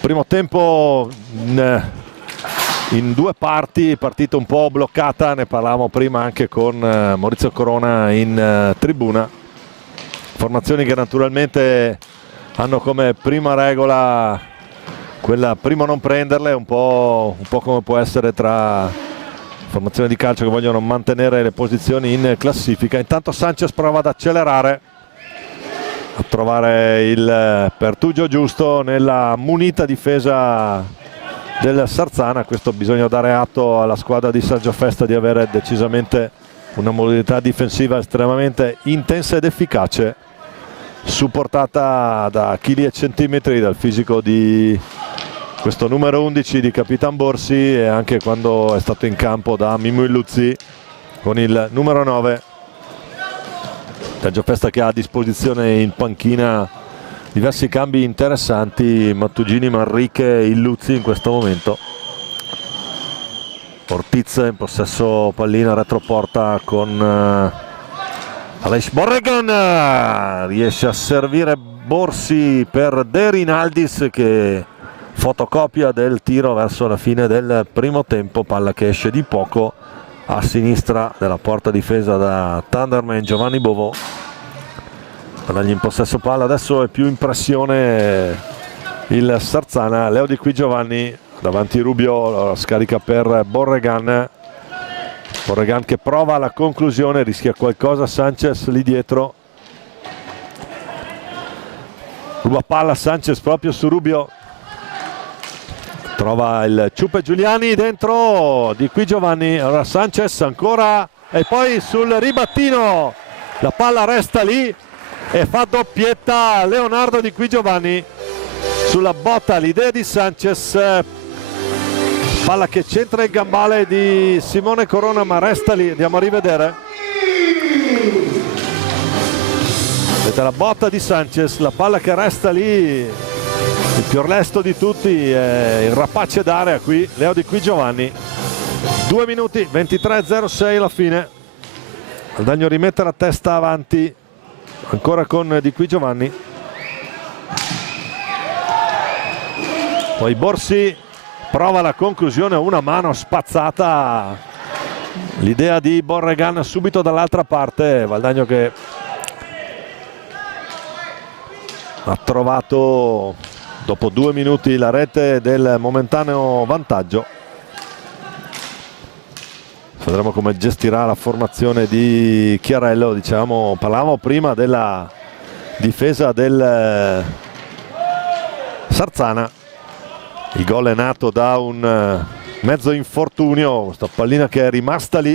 Primo tempo in due parti, partita un po' bloccata, ne parlavamo prima anche con Maurizio Corona in tribuna. Formazioni che naturalmente hanno come prima regola quella prima non prenderle, un po' come può essere tra formazioni di calcio che vogliono mantenere le posizioni in classifica. Intanto Sanchez prova ad accelerare, a trovare il pertugio giusto nella munita difesa del Sarzana. Questo bisogna dare atto alla squadra di Sergio Festa di avere decisamente una modalità difensiva estremamente intensa ed efficace, supportata da chili e centimetri dal fisico di questo numero 11 di Capitan Borsi, e anche quando è stato in campo da Mimmo Illuzzi con il numero 9. Sergio Festa che ha a disposizione in panchina diversi cambi interessanti, Mattugini, Manrique e Illuzzi in questo momento. Ortiz in possesso pallina retroporta con Aleix Borregan, riesce a servire Borsi per De Rinaldis che fotocopia del tiro verso la fine del primo tempo. Palla che esce di poco a sinistra della porta difesa da Thunderman Giovanni Bovo. Guadagli in possesso palla, adesso è più in pressione il Sarzana. Leo Di Qui Giovanni davanti, Rubio scarica per Borregan. Borregan che prova la conclusione, rischia qualcosa Sanchez lì dietro, ruba palla Sanchez proprio su Rubio, trova il ciupe Giuliani dentro, Di Qui Giovanni, allora Sanchez ancora e poi sul ribattino la palla resta lì e fa doppietta Leonardo Di Qui Giovanni sulla botta, l'idea di Sanchez, palla che centra il gambale di Simone Corona ma resta lì. Andiamo a rivedere, vedete la botta di Sanchez, la palla che resta lì, il più lesto di tutti, il rapace d'area qui, Leo Di Qui Giovanni. 2 minuti 23:06 alla fine. Valdagno rimette la testa avanti ancora con Di Qui Giovanni, poi Borsi prova la conclusione, una mano spazzata, l'idea di Borregan subito dall'altra parte. Valdagno che ha trovato dopo 2 minuti la rete del momentaneo vantaggio. Vedremo come gestirà la formazione di Chiarello. Diciamo, parlavamo prima della difesa del Sarzana. Il gol è nato da un mezzo infortunio, questa pallina che è rimasta lì.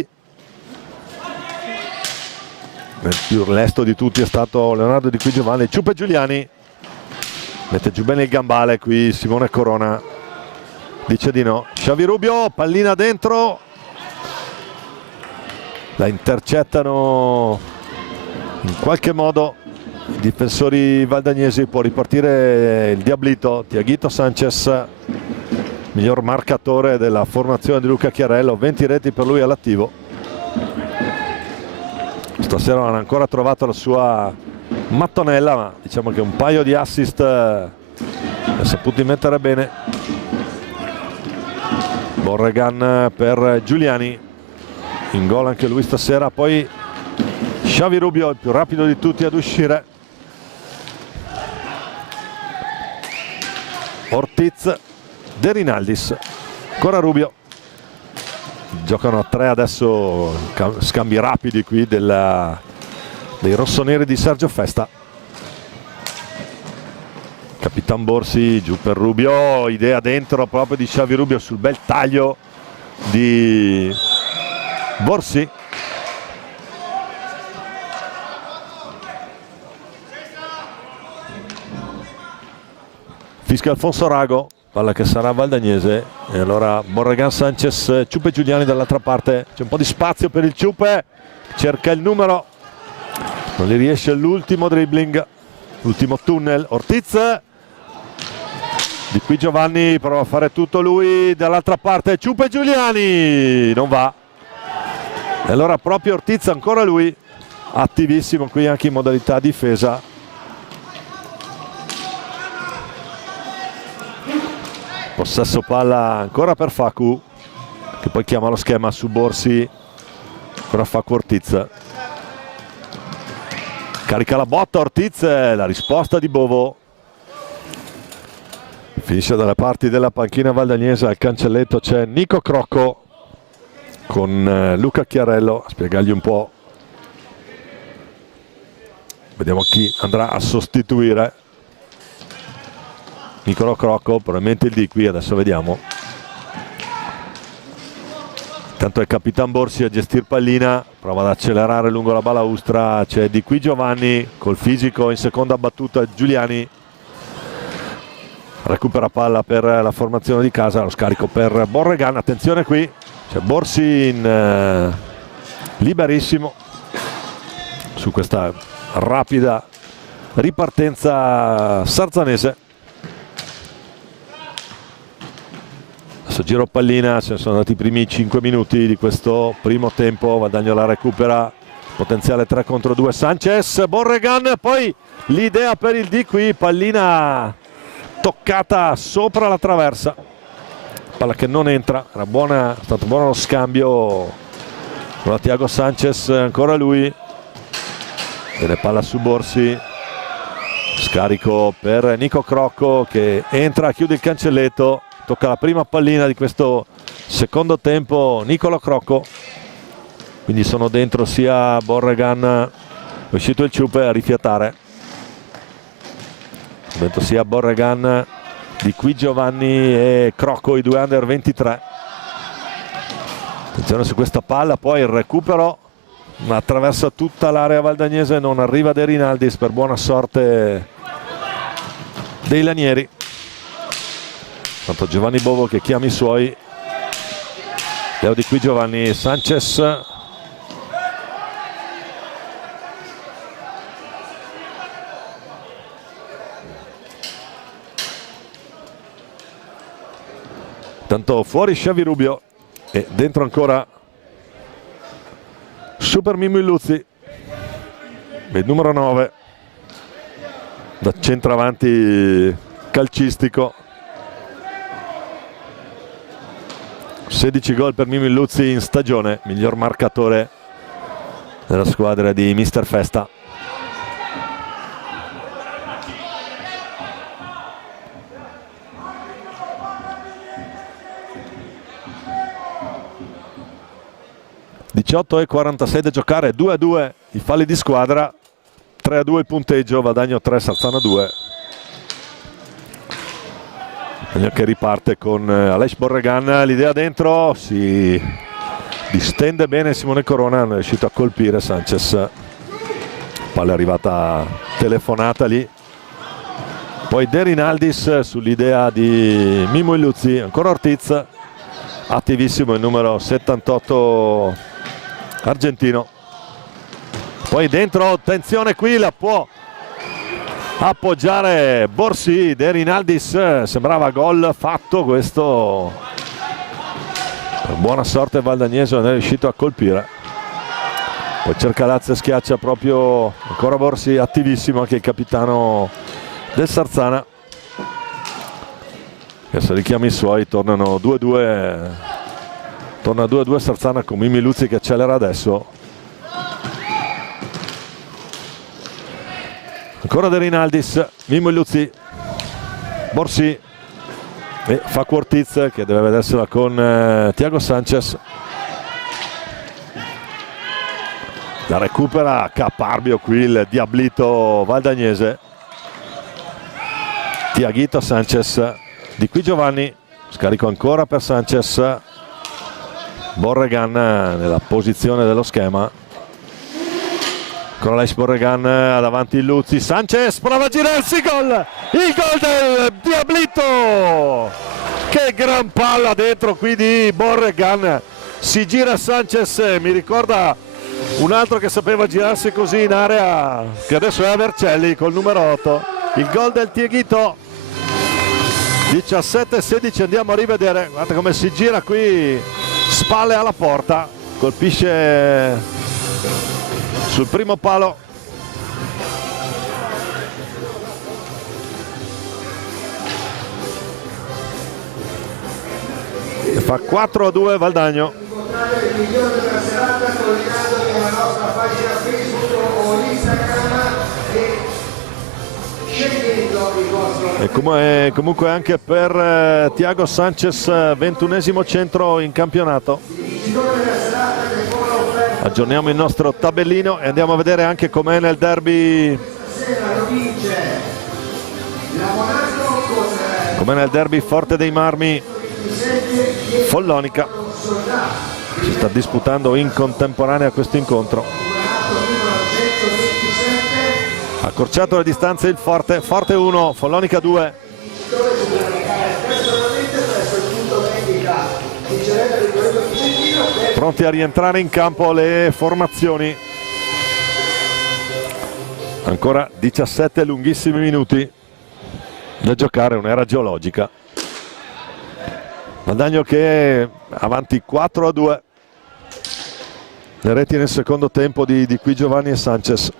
Il più lesto di tutti è stato Leonardo Di Qui Giovanni. Ciupe Giuliani mette giù bene il gambale qui, Simone Corona dice di no. Xavi Rubio, pallina dentro, la intercettano in qualche modo i difensori valdagnesi. Può ripartire il Diablito, Tiaguito Sanchez, miglior marcatore della formazione di Luca Chiarello, 20 reti per lui all'attivo. Stasera non ha ancora trovato la sua mattonella, ma diciamo che un paio di assist ha saputo mettere bene. Borregan per Giuliani, in gol anche lui stasera. Poi Xavi Rubio, il più rapido di tutti ad uscire. Ortiz, De Rinaldis, ancora Rubio. Giocano a 3 adesso, scambi rapidi qui dei rossoneri di Sergio Festa. Capitan Borsi giù per Rubio, idea dentro proprio di Xavi Rubio sul bel taglio di Borsi. Fischia Alfonso Rago, palla che sarà Valdagnese, e allora Borregan, Sanchez, Ciupe Giuliani dall'altra parte. C'è un po' di spazio per il Ciupe, cerca il numero, non gli riesce l'ultimo dribbling, l'ultimo tunnel. Ortiz, di qui Giovanni prova a fare tutto lui, dall'altra parte Ciupe Giuliani, non va. E allora proprio Ortiz, ancora lui, attivissimo qui anche in modalità difesa. Possesso palla ancora per Facu, che poi chiama lo schema su Borsi. Ancora Facu, Ortiz. Carica la botta Ortiz, la risposta di Bovo. Finisce dalle parti della panchina valdagnese. Al cancelletto c'è Nico Crocco con Luca Chiarello a spiegargli un po'. Vediamo chi andrà a sostituire Niccolò Crocco, probabilmente il di qui, adesso vediamo. Intanto è Capitan Borsi a gestire pallina, prova ad accelerare lungo la balaustra, c'è di qui Giovanni col fisico, in seconda battuta Giuliani. Recupera palla per la formazione di casa, lo scarico per Borregan, attenzione qui, c'è Borsi in liberissimo su questa rapida ripartenza sarzanese. Adesso giro pallina, se ne sono andati i primi 5 minuti di questo primo tempo. Valdagno la recupera, potenziale 3 contro 2, Sanchez, Borregan, poi l'idea per il di qui, pallina toccata sopra la traversa, palla che non entra, era buona, è stato buono lo scambio con Thiago Sanchez, ancora lui, viene palla su Borsi, scarico per Nico Crocco che entra, chiude il cancelletto. Tocca la prima pallina di questo secondo tempo Niccolò Crocco, quindi sono dentro sia Borregan, è uscito il Ciupe a rifiatare, dentro sia Borregan, di qui Giovanni e Crocco, i due under 23. Attenzione su questa palla, poi il recupero, ma attraversa tutta l'area valdagnese, non arriva De Rinaldis per buona sorte dei lanieri. Tanto Giovanni Bovo che chiama i suoi. Leo di qui Giovanni, Sanchez. Tanto fuori Xavi Rubio e dentro ancora Super Mimmo Illuzzi, il numero 9, da centravanti calcistico. 16 gol per Mimmo Illuzzi in stagione, miglior marcatore della squadra di Mister Festa. e 46 da giocare, 2-2 i falli di squadra, 3-2 il punteggio, Valdagno 3, Sarzana 2. Che riparte con Aleix Borregan, l'idea dentro, si distende bene Simone Corona, non è riuscito a colpire Sanchez, palla è arrivata telefonata lì, poi De Rinaldis sull'idea di Mimmo Illuzzi, ancora Ortiz, attivissimo il numero 78 argentino, poi dentro, attenzione qui, la può appoggiare Borsi, De Rinaldis, sembrava gol fatto questo, per buona sorte Valdagnese non è riuscito a colpire, poi cerca Lazio e schiaccia proprio ancora Borsi, attivissimo anche il capitano del Sarzana, adesso richiama i suoi, tornano 2-2, torna 2-2 Sarzana con Mimmo Illuzzi che accelera adesso. Ancora De Rinaldis, Mimmo Illuzzi, Borsi e Facu Ortiz che deve vedersela con Thiago Sanchez. La recupera caparbio qui il diablito valdagnese. Thiaguito Sanchez, di qui Giovanni, scarico ancora per Sanchez. Borregan nella posizione dello schema. Con Aleix Borregan davanti Luzzi, Sanchez prova a girarsi, gol! Il gol del Diablito! Che gran palla dentro qui di Borregan, si gira Sanchez, mi ricorda un altro che sapeva girarsi così in area, che adesso è a Vercelli col numero 8. Il gol del Tieghito, 17-16, andiamo a rivedere, guardate come si gira qui, spalle alla porta, colpisce sul primo palo. E fa 4-2 Valdagno. E comunque anche per Thiago Sanchez, 21esimo centro in campionato. Aggiorniamo il nostro tabellino e andiamo a vedere anche com'è nel derby. Com'è nel derby Forte dei Marmi Follonica. Si sta disputando in contemporanea questo incontro. Accorciato le distanze il Forte, Forte 1, Follonica 2. Pronti a rientrare in campo le formazioni. Ancora 17 lunghissimi minuti da giocare, un'era geologica. Valdagno che è avanti 4-2. Le reti nel secondo tempo di qui Giovanni e Sanchez.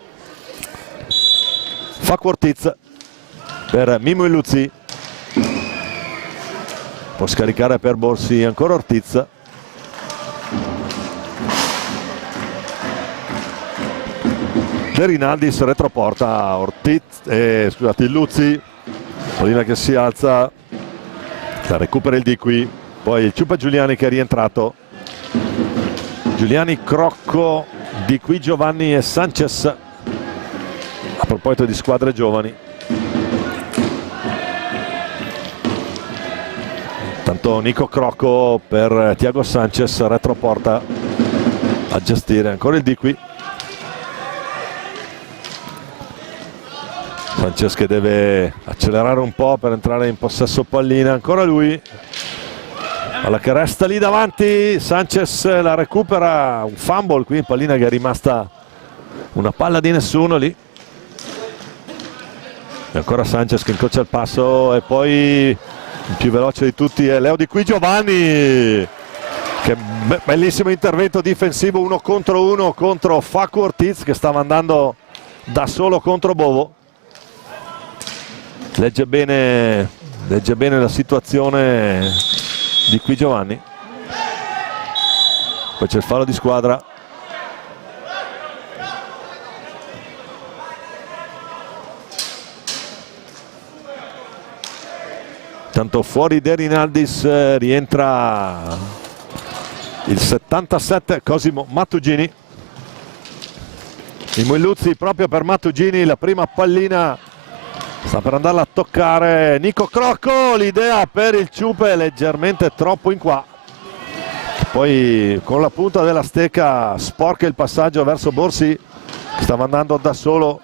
Facu Ortiz per Mimo Illuzzi, può scaricare per Borsi, ancora Ortiz. De Rinaldis retroporta Ortiz, scusate, Illuzzi, Molina che si alza, la recupera il di qui, poi il Ciupa Giuliani che è rientrato. Giuliani, Crocco, di qui Giovanni e Sanchez. A proposito di squadre giovani, tanto Nico Crocco per Thiago Sanchez, retroporta a gestire, ancora il di qui. Sanchez che deve accelerare un po' per entrare in possesso pallina, ancora lui, alla che resta lì davanti. Sanchez la recupera, un fumble qui, pallina che è rimasta una palla di nessuno lì. E ancora Sanchez che incrocia il passo, e poi il più veloce di tutti è Leo di qui Giovanni, che bellissimo intervento difensivo 1 contro 1 contro Facu Ortiz, che stava andando da solo contro Bovo. Legge bene la situazione di qui Giovanni. Poi c'è il fallo di squadra. Tanto fuori De Rinaldis, rientra il 77 Cosimo Mattugini. Mimo Illuzzi proprio per Mattugini, la prima pallina sta per andarla a toccare Nico Crocco, l'idea per il Ciupe leggermente troppo in qua, poi con la punta della stecca sporca il passaggio verso Borsi, che stava andando da solo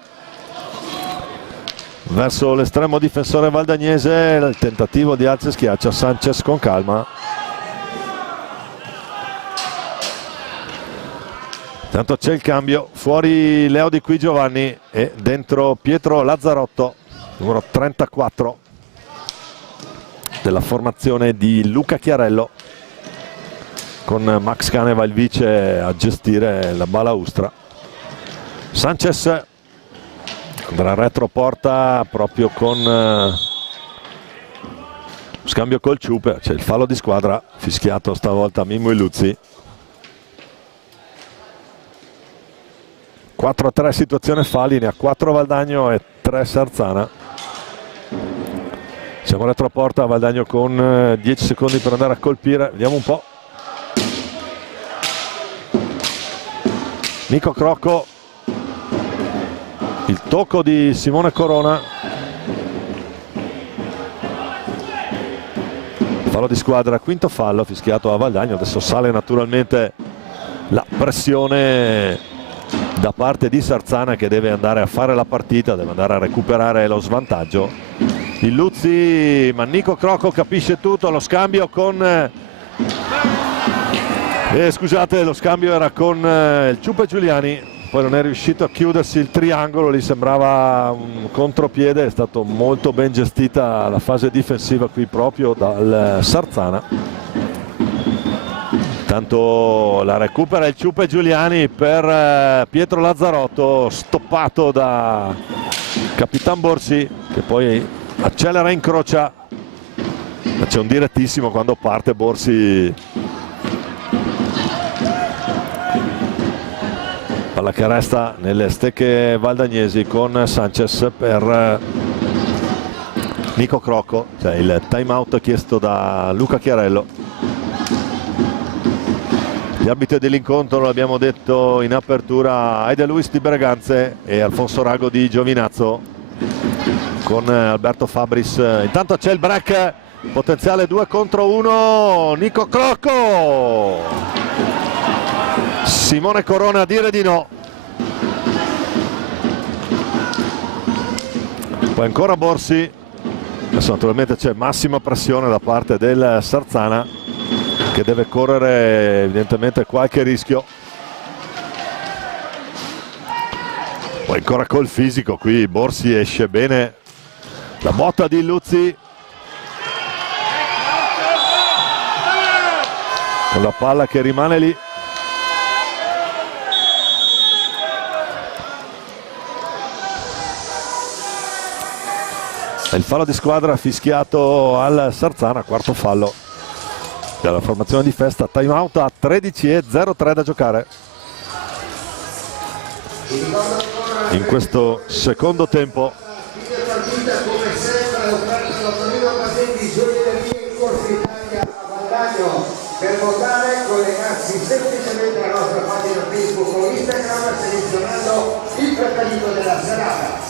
verso l'estremo difensore valdagnese. Il tentativo di alza e schiaccia, Sanchez con calma. Tanto c'è il cambio, fuori Leo di qui Giovanni e dentro Pietro Lazzarotto, numero 34 della formazione di Luca Chiarello, con Max Caneva il vice a gestire la balaustra. Sanchez andrà retroporta proprio con scambio col Ciupe, c'è il fallo di squadra fischiato stavolta a Mimo Illuzzi. 4-3 situazione falli, ne ha 4 Valdagno e 3 Sarzana. Siamo retroporta, Valdagno con 10 secondi per andare a colpire, vediamo un po'. Nico Crocco, il tocco di Simone Corona, Fallo di squadra, quinto fallo fischiato a Valdagno. Adesso sale naturalmente la pressione da parte di Sarzana, che deve andare a fare la partita, deve andare a recuperare lo svantaggio. Il Luzzi, ma Nico Crocco capisce tutto. Lo scambio con scusate, lo scambio era con il Ciupa Giuliani, poi non è riuscito a chiudersi il triangolo, gli sembrava un contropiede. È stato molto ben gestita la fase difensiva qui proprio dal Sarzana. Tanto la recupera il Ciupa Giuliani per Pietro Lazzarotto, stoppato da Capitan Borsi, che poi accelera, incrocia, ma c'è un direttissimo quando parte Borsi. Palla che resta nelle stecche valdagnesi con Sanchez per Nico Crocco. C'è il time out chiesto da Luca Chiarello. Gli arbitri dell'incontro, l'abbiamo detto in apertura, Aide Luis di Breganze e Alfonso Rago di Giovinazzo, con Alberto Fabris. Intanto c'è il break, potenziale 2 contro 1, Nico Crocco. Simone Corona a dire di no. Poi ancora Borsi. Adesso naturalmente c'è massima pressione da parte del Sarzana, che deve correre evidentemente qualche rischio. Poi ancora col fisico qui Borsi, esce bene la botta di Luzzi con la palla che rimane lì. Il fallo di squadra fischiato al Sarzana, quarto fallo della formazione di Festa. Time out a 13:03 da giocare in questo secondo tempo. Come sempre offerta da Torino Bassetti, giovedì in Corso Italia a Valdagno. Per votare collegarsi semplicemente alla nostra pagina Facebook o Instagram selezionando il preferito della serata.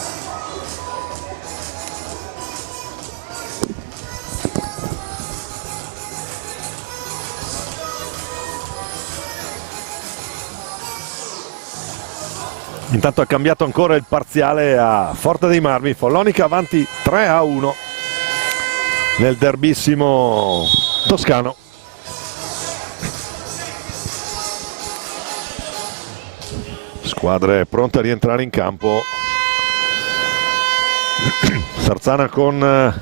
Intanto è cambiato ancora il parziale a Forte dei Marmi. Follonica avanti 3-1 nel derbissimo toscano. Squadre pronte a rientrare in campo. Sarzana con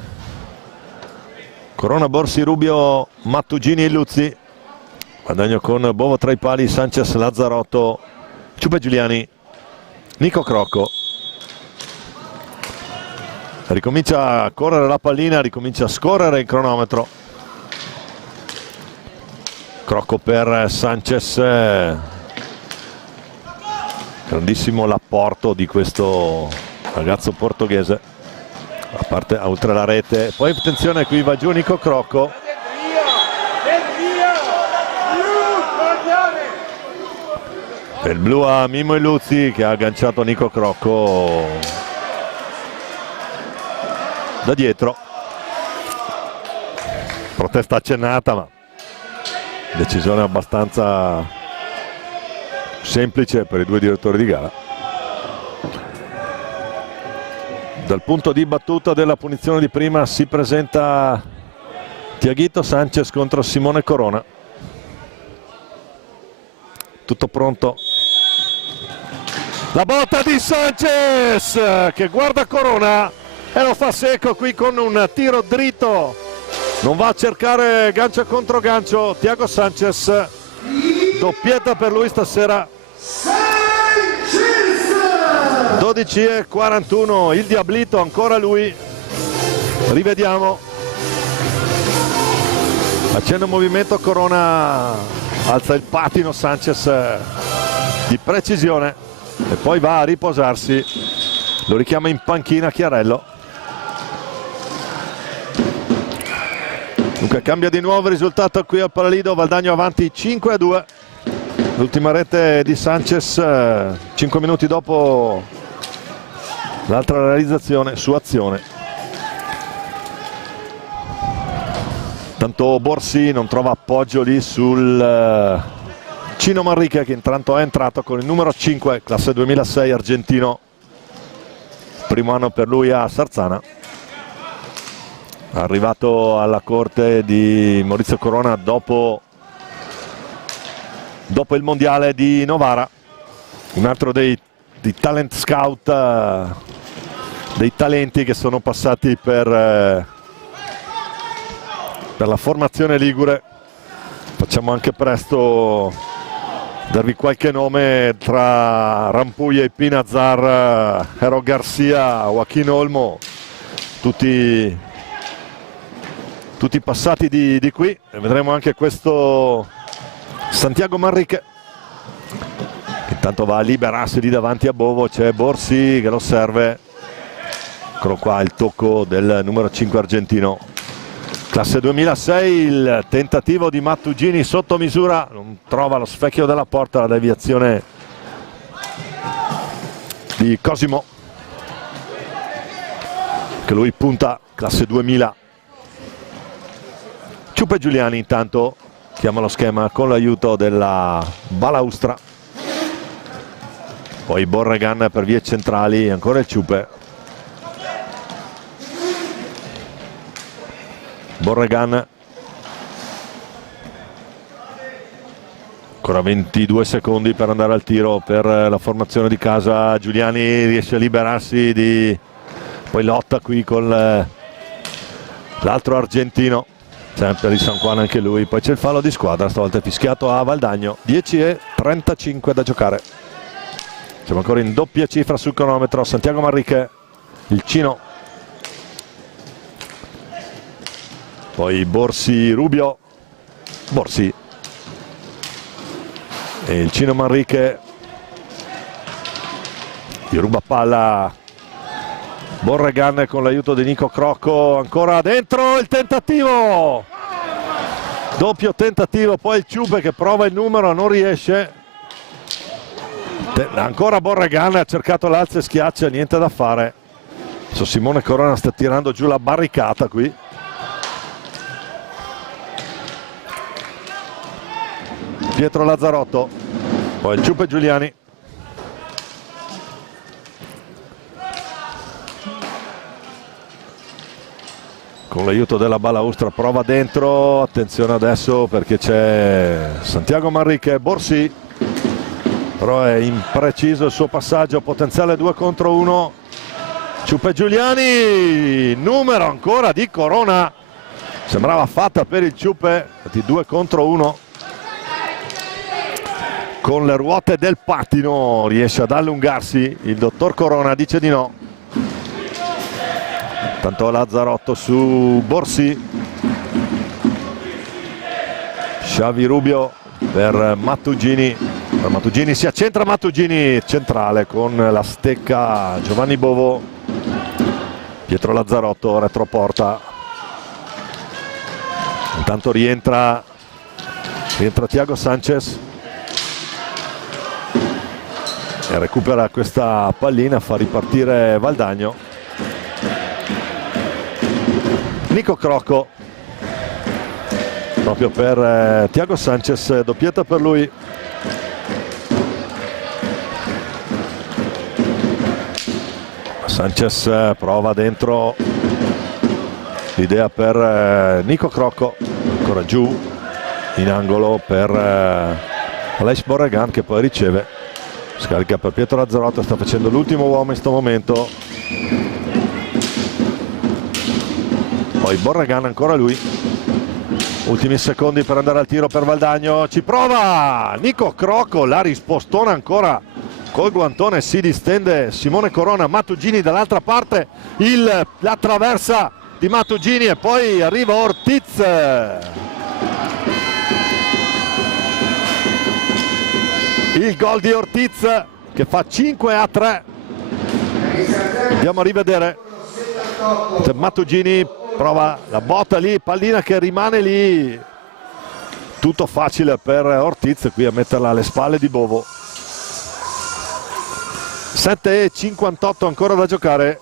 Corona, Borsi, Rubio, Mattugini e Luzzi. Guadagno con Bovo tra i pali, Sanchez, Lazzarotto, Ciupa Giuliani, Nico Crocco. Ricomincia a correre la pallina, ricomincia a scorrere il cronometro. Crocco per Sanchez. Grandissimo l'apporto di questo ragazzo portoghese, a parte oltre la rete. Poi attenzione, qui va giù Nico Crocco. Per il blu a Mimmo Luzzi, che ha agganciato Nico Crocco da dietro. Protesta accennata, ma decisione abbastanza semplice per i due direttori di gara. Dal punto di battuta della punizione di prima si presenta Tiaguito Sanchez contro Simone Corona. Tutto pronto. La botta di Sanchez che guarda Corona e lo fa secco qui con un tiro dritto. Non va a cercare gancio contro gancio. Thiago Sanchez, doppietta per lui stasera. 12:41, il Diablito, ancora lui. Rivediamo. Accende un movimento, Corona alza il patino, Sanchez di precisione e poi va a riposarsi. Lo richiama in panchina Chiarello. Dunque cambia di nuovo il risultato qui al Palalido. Valdagno avanti 5-2. L'ultima rete di Sanchez 5 minuti dopo l'altra realizzazione su azione. Tanto Borsi non trova appoggio lì sul Cino Manrique, che intanto è entrato con il numero 5, classe 2006, argentino. Primo anno per lui a Sarzana. Arrivato alla corte di Maurizio Corona dopo il mondiale di Novara. Un altro dei talent scout, dei talenti che sono passati per la formazione ligure. Facciamo anche presto darvi qualche nome tra Rampuglia e Pinazar, Hero Garcia, Joaquín Olmo, tutti passati di qui. E vedremo anche questo Santiago Manrique, che intanto va a liberarsi lì davanti a Bovo. C'è Borsi che lo serve. Eccolo qua il tocco del numero 5 argentino. Classe 2006, il tentativo di Mattugini sotto misura, non trova lo specchio della porta, la deviazione di Cosimo, che lui punta, classe 2000. Ciupe Giuliani intanto chiama lo schema con l'aiuto della balaustra. Poi Borregan per vie centrali, ancora il Ciupe. Borregan, ancora 22 secondi per andare al tiro per la formazione di casa. Giuliani riesce a liberarsi poi lotta qui con l'altro argentino, sempre di San Juan anche lui. Poi c'è il fallo di squadra, stavolta è fischiato a Valdagno. 10:35 da giocare. Siamo ancora in doppia cifra sul cronometro. Santiago Manrique, il Cino. Poi Borsi, Rubio, Borsi e il Cino Manrique. Gli ruba palla Borregan con l'aiuto di Nico Crocco, ancora dentro il tentativo, doppio tentativo. Poi il Ciupe che prova il numero, non riesce. Ancora Borregan ha cercato l'alza e schiaccia, niente da fare. Simone Corona sta tirando giù la barricata qui. Pietro Lazzarotto, poi il Ciupe Giuliani. Con l'aiuto della balaustra prova dentro, attenzione adesso perché c'è Santiago Manrique. Borsi, però è impreciso il suo passaggio, potenziale 2 contro 1. Ciupe Giuliani, numero ancora di Corona, sembrava fatta per il Ciupe, di 2 contro 1. Con le ruote del pattino riesce ad allungarsi il dottor Corona, dice di no. Tanto Lazzarotto su Borsi. Xavi Rubio per Mattugini. Per Mattugini si accentra, Mattugini centrale con la stecca Giovanni Bovo. Pietro Lazzarotto retroporta. Intanto rientra Thiago Sanchez. E recupera questa pallina, fa ripartire Valdagno. Nico Crocco proprio per Thiago Sanchez, doppietta per lui. Sanchez prova dentro, l'idea per Nico Crocco, ancora giù in angolo per Aleix Borregan che poi riceve. Scarica per Pietro Lazzarotto, sta facendo l'ultimo uomo in questo momento. Poi Borregan, ancora lui. Ultimi secondi per andare al tiro per Valdagno. Ci prova Nico Crocco, la rispostona ancora col guantone, si distende Simone Corona. Mattugini dall'altra parte, la traversa di Mattugini e poi arriva Ortiz. Il gol di Ortiz che fa 5-3. Andiamo a rivedere. Mattugini prova la botta lì, pallina che rimane lì. Tutto facile per Ortiz qui a metterla alle spalle di Bovo. 7:58 ancora da giocare. .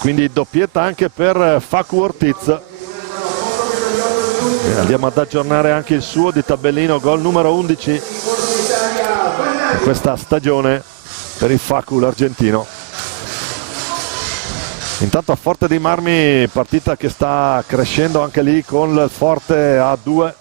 quindi doppietta anche per Facu Ortiz. E andiamo ad aggiornare anche il suo di tabellino, gol numero 11 in questa stagione per il Facu, l'argentino. Intanto a Forte dei Marmi, partita che sta crescendo anche lì con il Forte A2.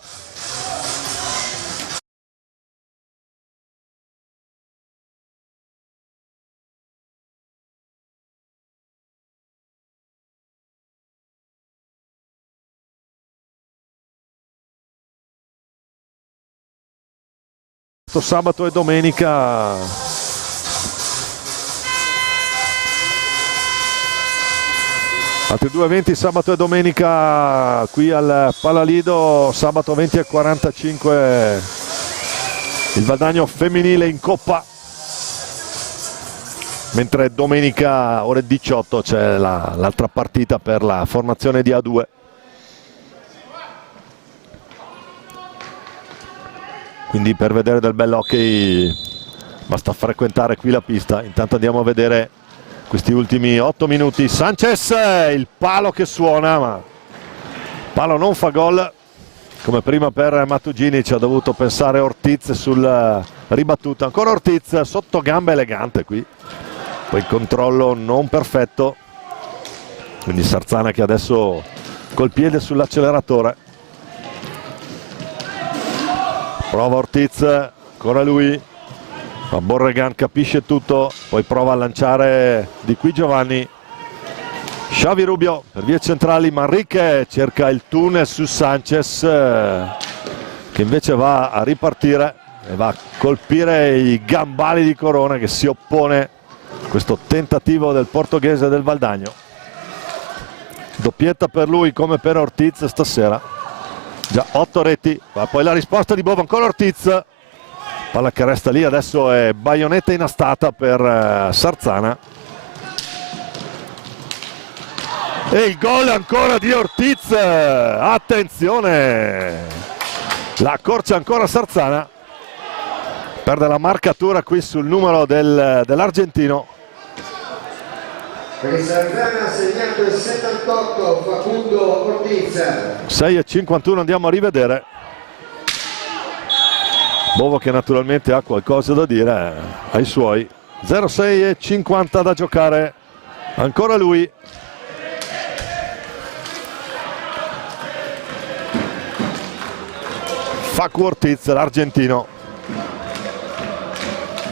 Sabato e domenica altri due eventi, sabato e domenica qui al Palalido. Sabato 20:45 il Valdagno femminile in Coppa, mentre domenica ore 18 c'è l'altra partita per la formazione di A2. Quindi per vedere del bel hockey basta frequentare qui la pista. Intanto andiamo a vedere questi ultimi 8 minuti. Sanchez, il palo che suona, ma palo non fa gol, come prima per Mattugini. Ci ha dovuto pensare Ortiz sul ribattuto. Ancora Ortiz, sotto gamba elegante qui, poi il controllo non perfetto, quindi Sarzana che adesso col piede sull'acceleratore. Prova Ortiz, ancora lui, ma Borregan capisce tutto, poi prova a lanciare di qui Giovanni. Xavi Rubio per vie centrali, Manrique cerca il tunnel su Sanchez, che invece va a ripartire e va a colpire i gambali di Corona, che si oppone a questo tentativo del portoghese del Valdagno. Doppietta per lui come per Ortiz stasera. Già 8 reti, ma poi la risposta di Bovo, ancora Ortiz, palla che resta lì, adesso è baionetta inastata per Sarzana. E il gol ancora di Ortiz, attenzione, la accorcia ancora Sarzana, perde la marcatura qui sul numero dell'argentino. Per il Sarzana ha segnato il 78 Facundo Ortiz. 6:51, andiamo a rivedere. Bovo che naturalmente ha qualcosa da dire ai suoi. 0:6:50 da giocare, ancora lui. Facu Ortiz, l'argentino,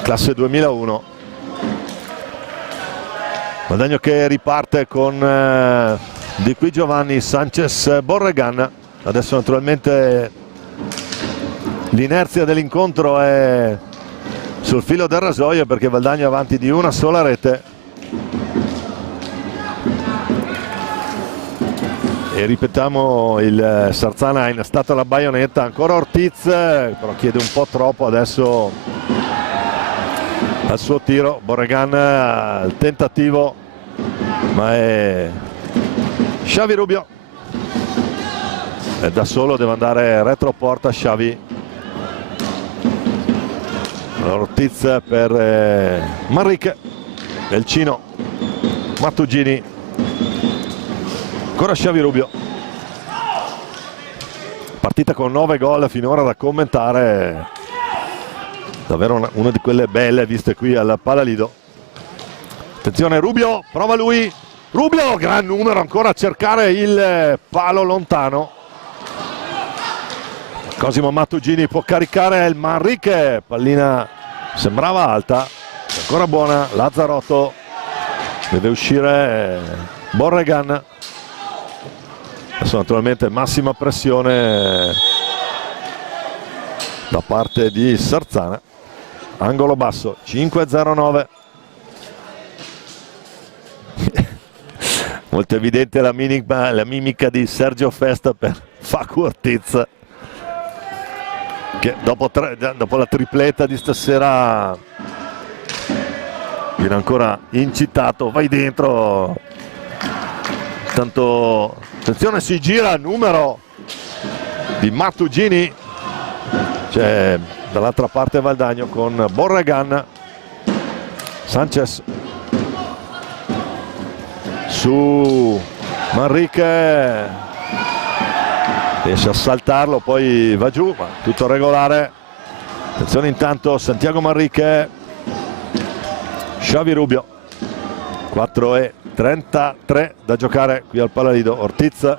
classe 2001. Valdagno che riparte con di qui Giovanni, Sanchez, Borregan. Adesso naturalmente l'inerzia dell'incontro è sul filo del rasoio, perché Valdagno è avanti di una sola rete. E ripetiamo, il Sarzana ha innestato la baionetta, ancora Ortiz, però chiede un po' troppo adesso al suo tiro. Borregan il tentativo, ma è Xavi Rubio, e da solo deve andare retroporta Xavi. Ortiz per Manrique, El Cino, Mattugini, ancora Xavi Rubio. Partita con 9 gol finora da commentare, davvero una di quelle belle viste qui al Palalido. Attenzione Rubio, prova lui, Rubio, gran numero, ancora a cercare il palo lontano. Cosimo Mattugini può caricare il Manrique, pallina sembrava alta, ancora buona. Lazzarotto, deve uscire Borregan. Adesso naturalmente massima pressione da parte di Sarzana. Angolo basso, 5:09. Molto evidente la mimica di Sergio Festa per Facu Ortiz, che dopo la tripletta di stasera viene ancora incitato, vai dentro. Tanto attenzione, si gira il numero di Mattugini, c'è dall'altra parte Valdagno con Borregan. Sanchez su Manrique, riesce a saltarlo, poi va giù, ma tutto regolare. Attenzione intanto Santiago Manrique, Xavi Rubio. 4:33 da giocare qui al Palalido. Ortiz,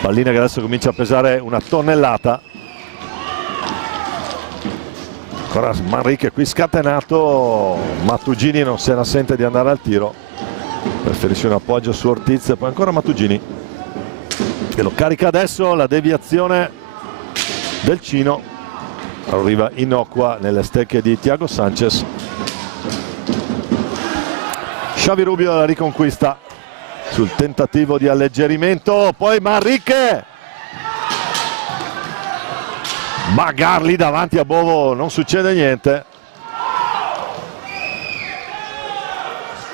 pallina che adesso comincia a pesare una tonnellata. Ancora Manrique qui scatenato, Mattugini non se ne sente di andare al tiro, preferisce un appoggio su Ortiz e poi ancora Mattugini che lo carica adesso. La deviazione del Cino arriva innocua nelle stecche di Thiago Sanchez. Xavi Rubio la riconquista sul tentativo di alleggerimento, poi Manrique, Bagarli davanti a Bovo, non succede niente.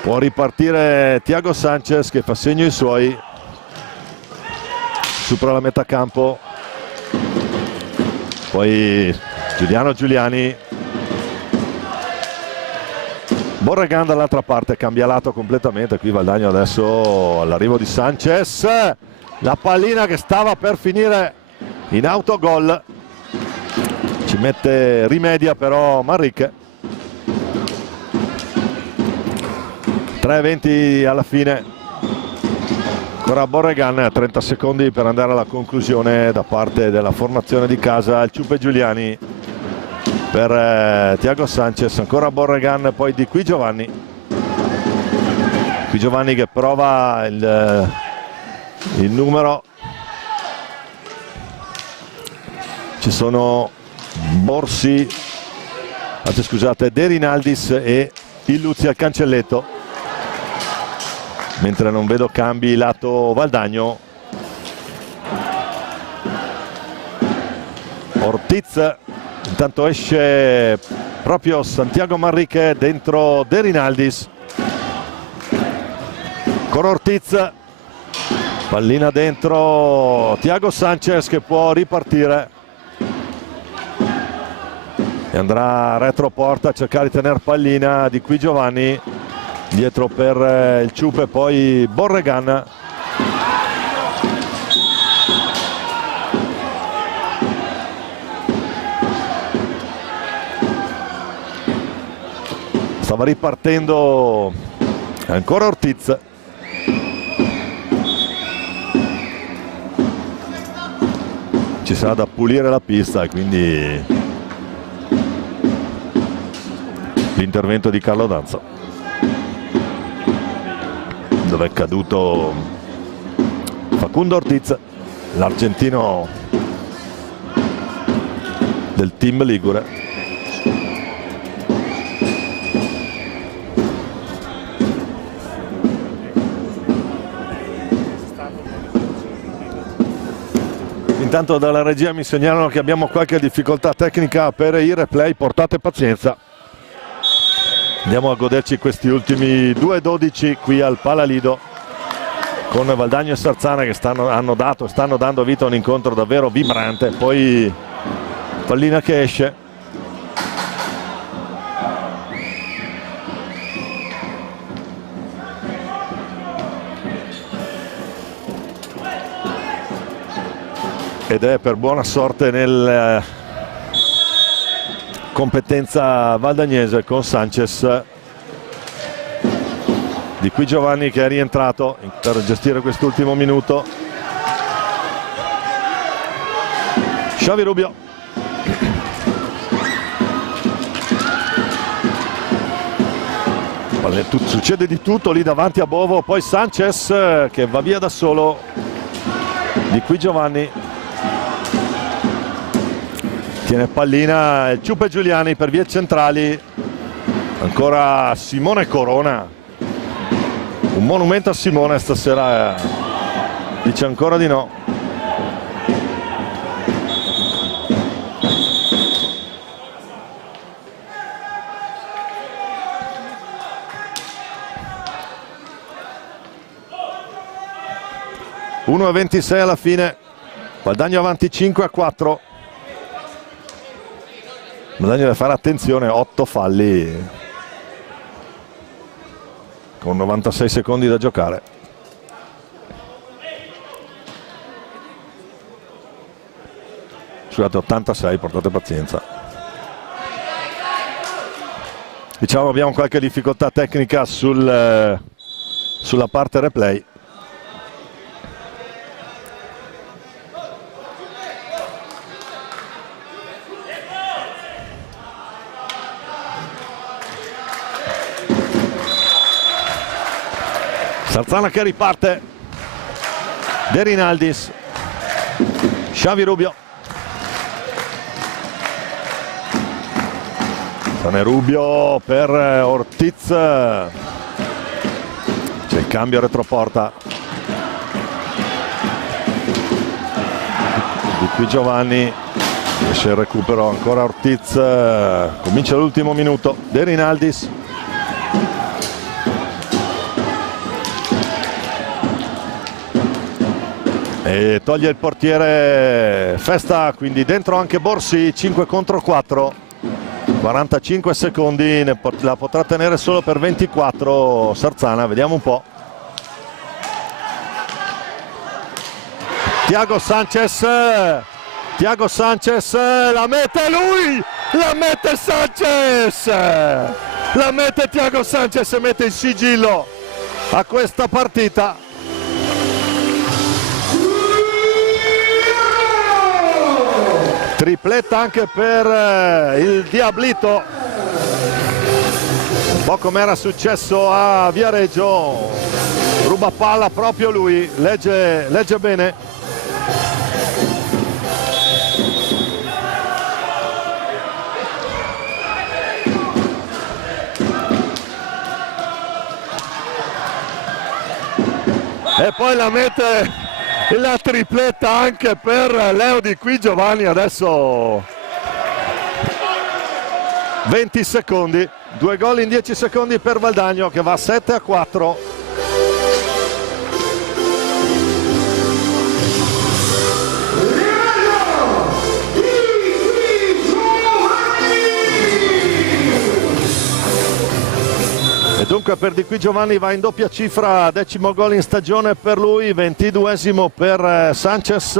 Può ripartire Thiago Sanchez che fa segno ai suoi, supera la metà campo, poi Giuliano Giuliani, Borregan dall'altra parte, cambia lato completamente. Qui Valdagno adesso all'arrivo di Sanchez, la pallina che stava per finire in autogol, ci rimedia però Manrique. 3:20 alla fine, ancora Borregan, 30 secondi per andare alla conclusione da parte della formazione di casa. Il Ciupe Giuliani per Thiago Sanchez, ancora Borregan, poi Di Qui Giovanni. Qui Giovanni che prova il numero, ci sono Borsi, anzi scusate, De Rinaldis e Illuzzi al cancelletto, mentre non vedo cambi lato Valdagno. Ortiz, intanto esce proprio Santiago Manrique dentro De Rinaldis con Ortiz, pallina dentro Thiago Sanchez che può ripartire e andrà retroporta a cercare di tenere pallina. Di Qui Giovanni dietro per il Ciupe, poi Borregan. Stava ripartendo ancora Ortiz. Ci sarà da pulire la pista e quindi l'intervento di Carlo Danza, dove è caduto Facundo Ortiz, l'argentino del team ligure. Intanto dalla regia mi segnalano che abbiamo qualche difficoltà tecnica per i replay, portate pazienza. Andiamo a goderci questi ultimi 2:12 qui al Palalido con Valdagno e Sarzana che stanno dando vita a un incontro davvero vibrante. Poi pallina che esce. Ed è per buona sorte nel competenza valdagnese con Sanchez. Di Qui Giovanni che è rientrato per gestire quest'ultimo minuto. Xavi Rubio. Succede di tutto lì davanti a Bovo, poi Sanchez che va via da solo. Di Qui Giovanni tiene pallina, il Ciupe Giuliani per vie centrali, ancora Simone Corona, un monumento a Simone stasera, dice ancora di no. (1:26 alla fine), Valdagno avanti 5-4. Valdagno deve fare attenzione, 8 falli. con 96 secondi da giocare. Scusate, 86, portate pazienza. Diciamo abbiamo qualche difficoltà tecnica sulla parte replay. Sarzana che riparte, De Rinaldis, Xavi Rubio, Rubio per Ortiz, c'è il cambio retroporta di qui Giovanni, riesce il recupero ancora Ortiz, comincia l'ultimo minuto, De Rinaldis, e toglie il portiere Festa, quindi dentro anche Borsi, 5 contro 4, 45 secondi, la potrà tenere solo per 24 Sarzana, vediamo un po'. Thiago Sanchez, la mette lui, la mette Sanchez, la mette Thiago Sanchez e mette il sigillo a questa partita. Tripletta anche per il Diablito, un po' come era successo a Viareggio, ruba palla proprio lui, legge bene. E poi la mette la tripletta anche per Leo Di Qui Giovanni, adesso 20 secondi, 2 gol in 10 secondi per Valdagno che va 7-4. E dunque per Di Qui Giovanni va in doppia cifra, 10° gol in stagione per lui, 22° per Sanchez.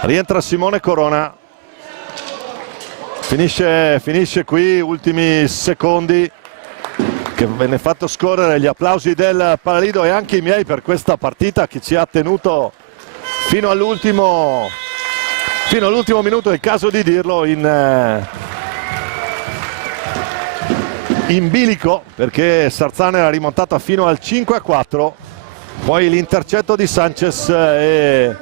Rientra Simone Corona, finisce qui, ultimi secondi, che venne fatto scorrere gli applausi del Palalido e anche i miei per questa partita che ci ha tenuto fino all'ultimo minuto, è il caso di dirlo, in bilico, perché Sarzana era rimontata fino al 5-4, poi l'intercetto di Sanchez e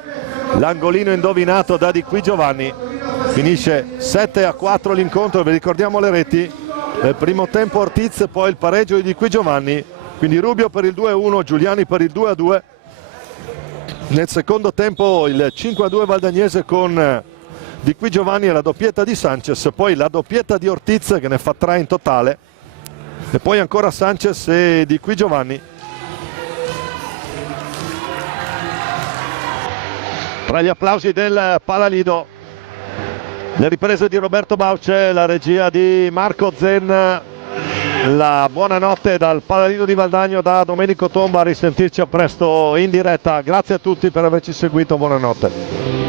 l'angolino indovinato da Di Qui Giovanni, finisce 7-4 l'incontro. Vi ricordiamo le reti: nel primo tempo Ortiz, poi il pareggio di Qui Giovanni, quindi Rubio per il 2-1, Giuliani per il 2-2, nel secondo tempo il 5-2 valdagnese con Di Qui Giovanni e la doppietta di Sanchez, poi la doppietta di Ortiz che ne fa 3 in totale, e poi ancora Sanchez e Di Qui Giovanni. Tra gli applausi del Palalido, le riprese di Roberto Bauce, la regia di Marco Zen, la buonanotte dal Palalido di Valdagno da Domenico Tomba. A risentirci a presto in diretta, grazie a tutti per averci seguito, buonanotte.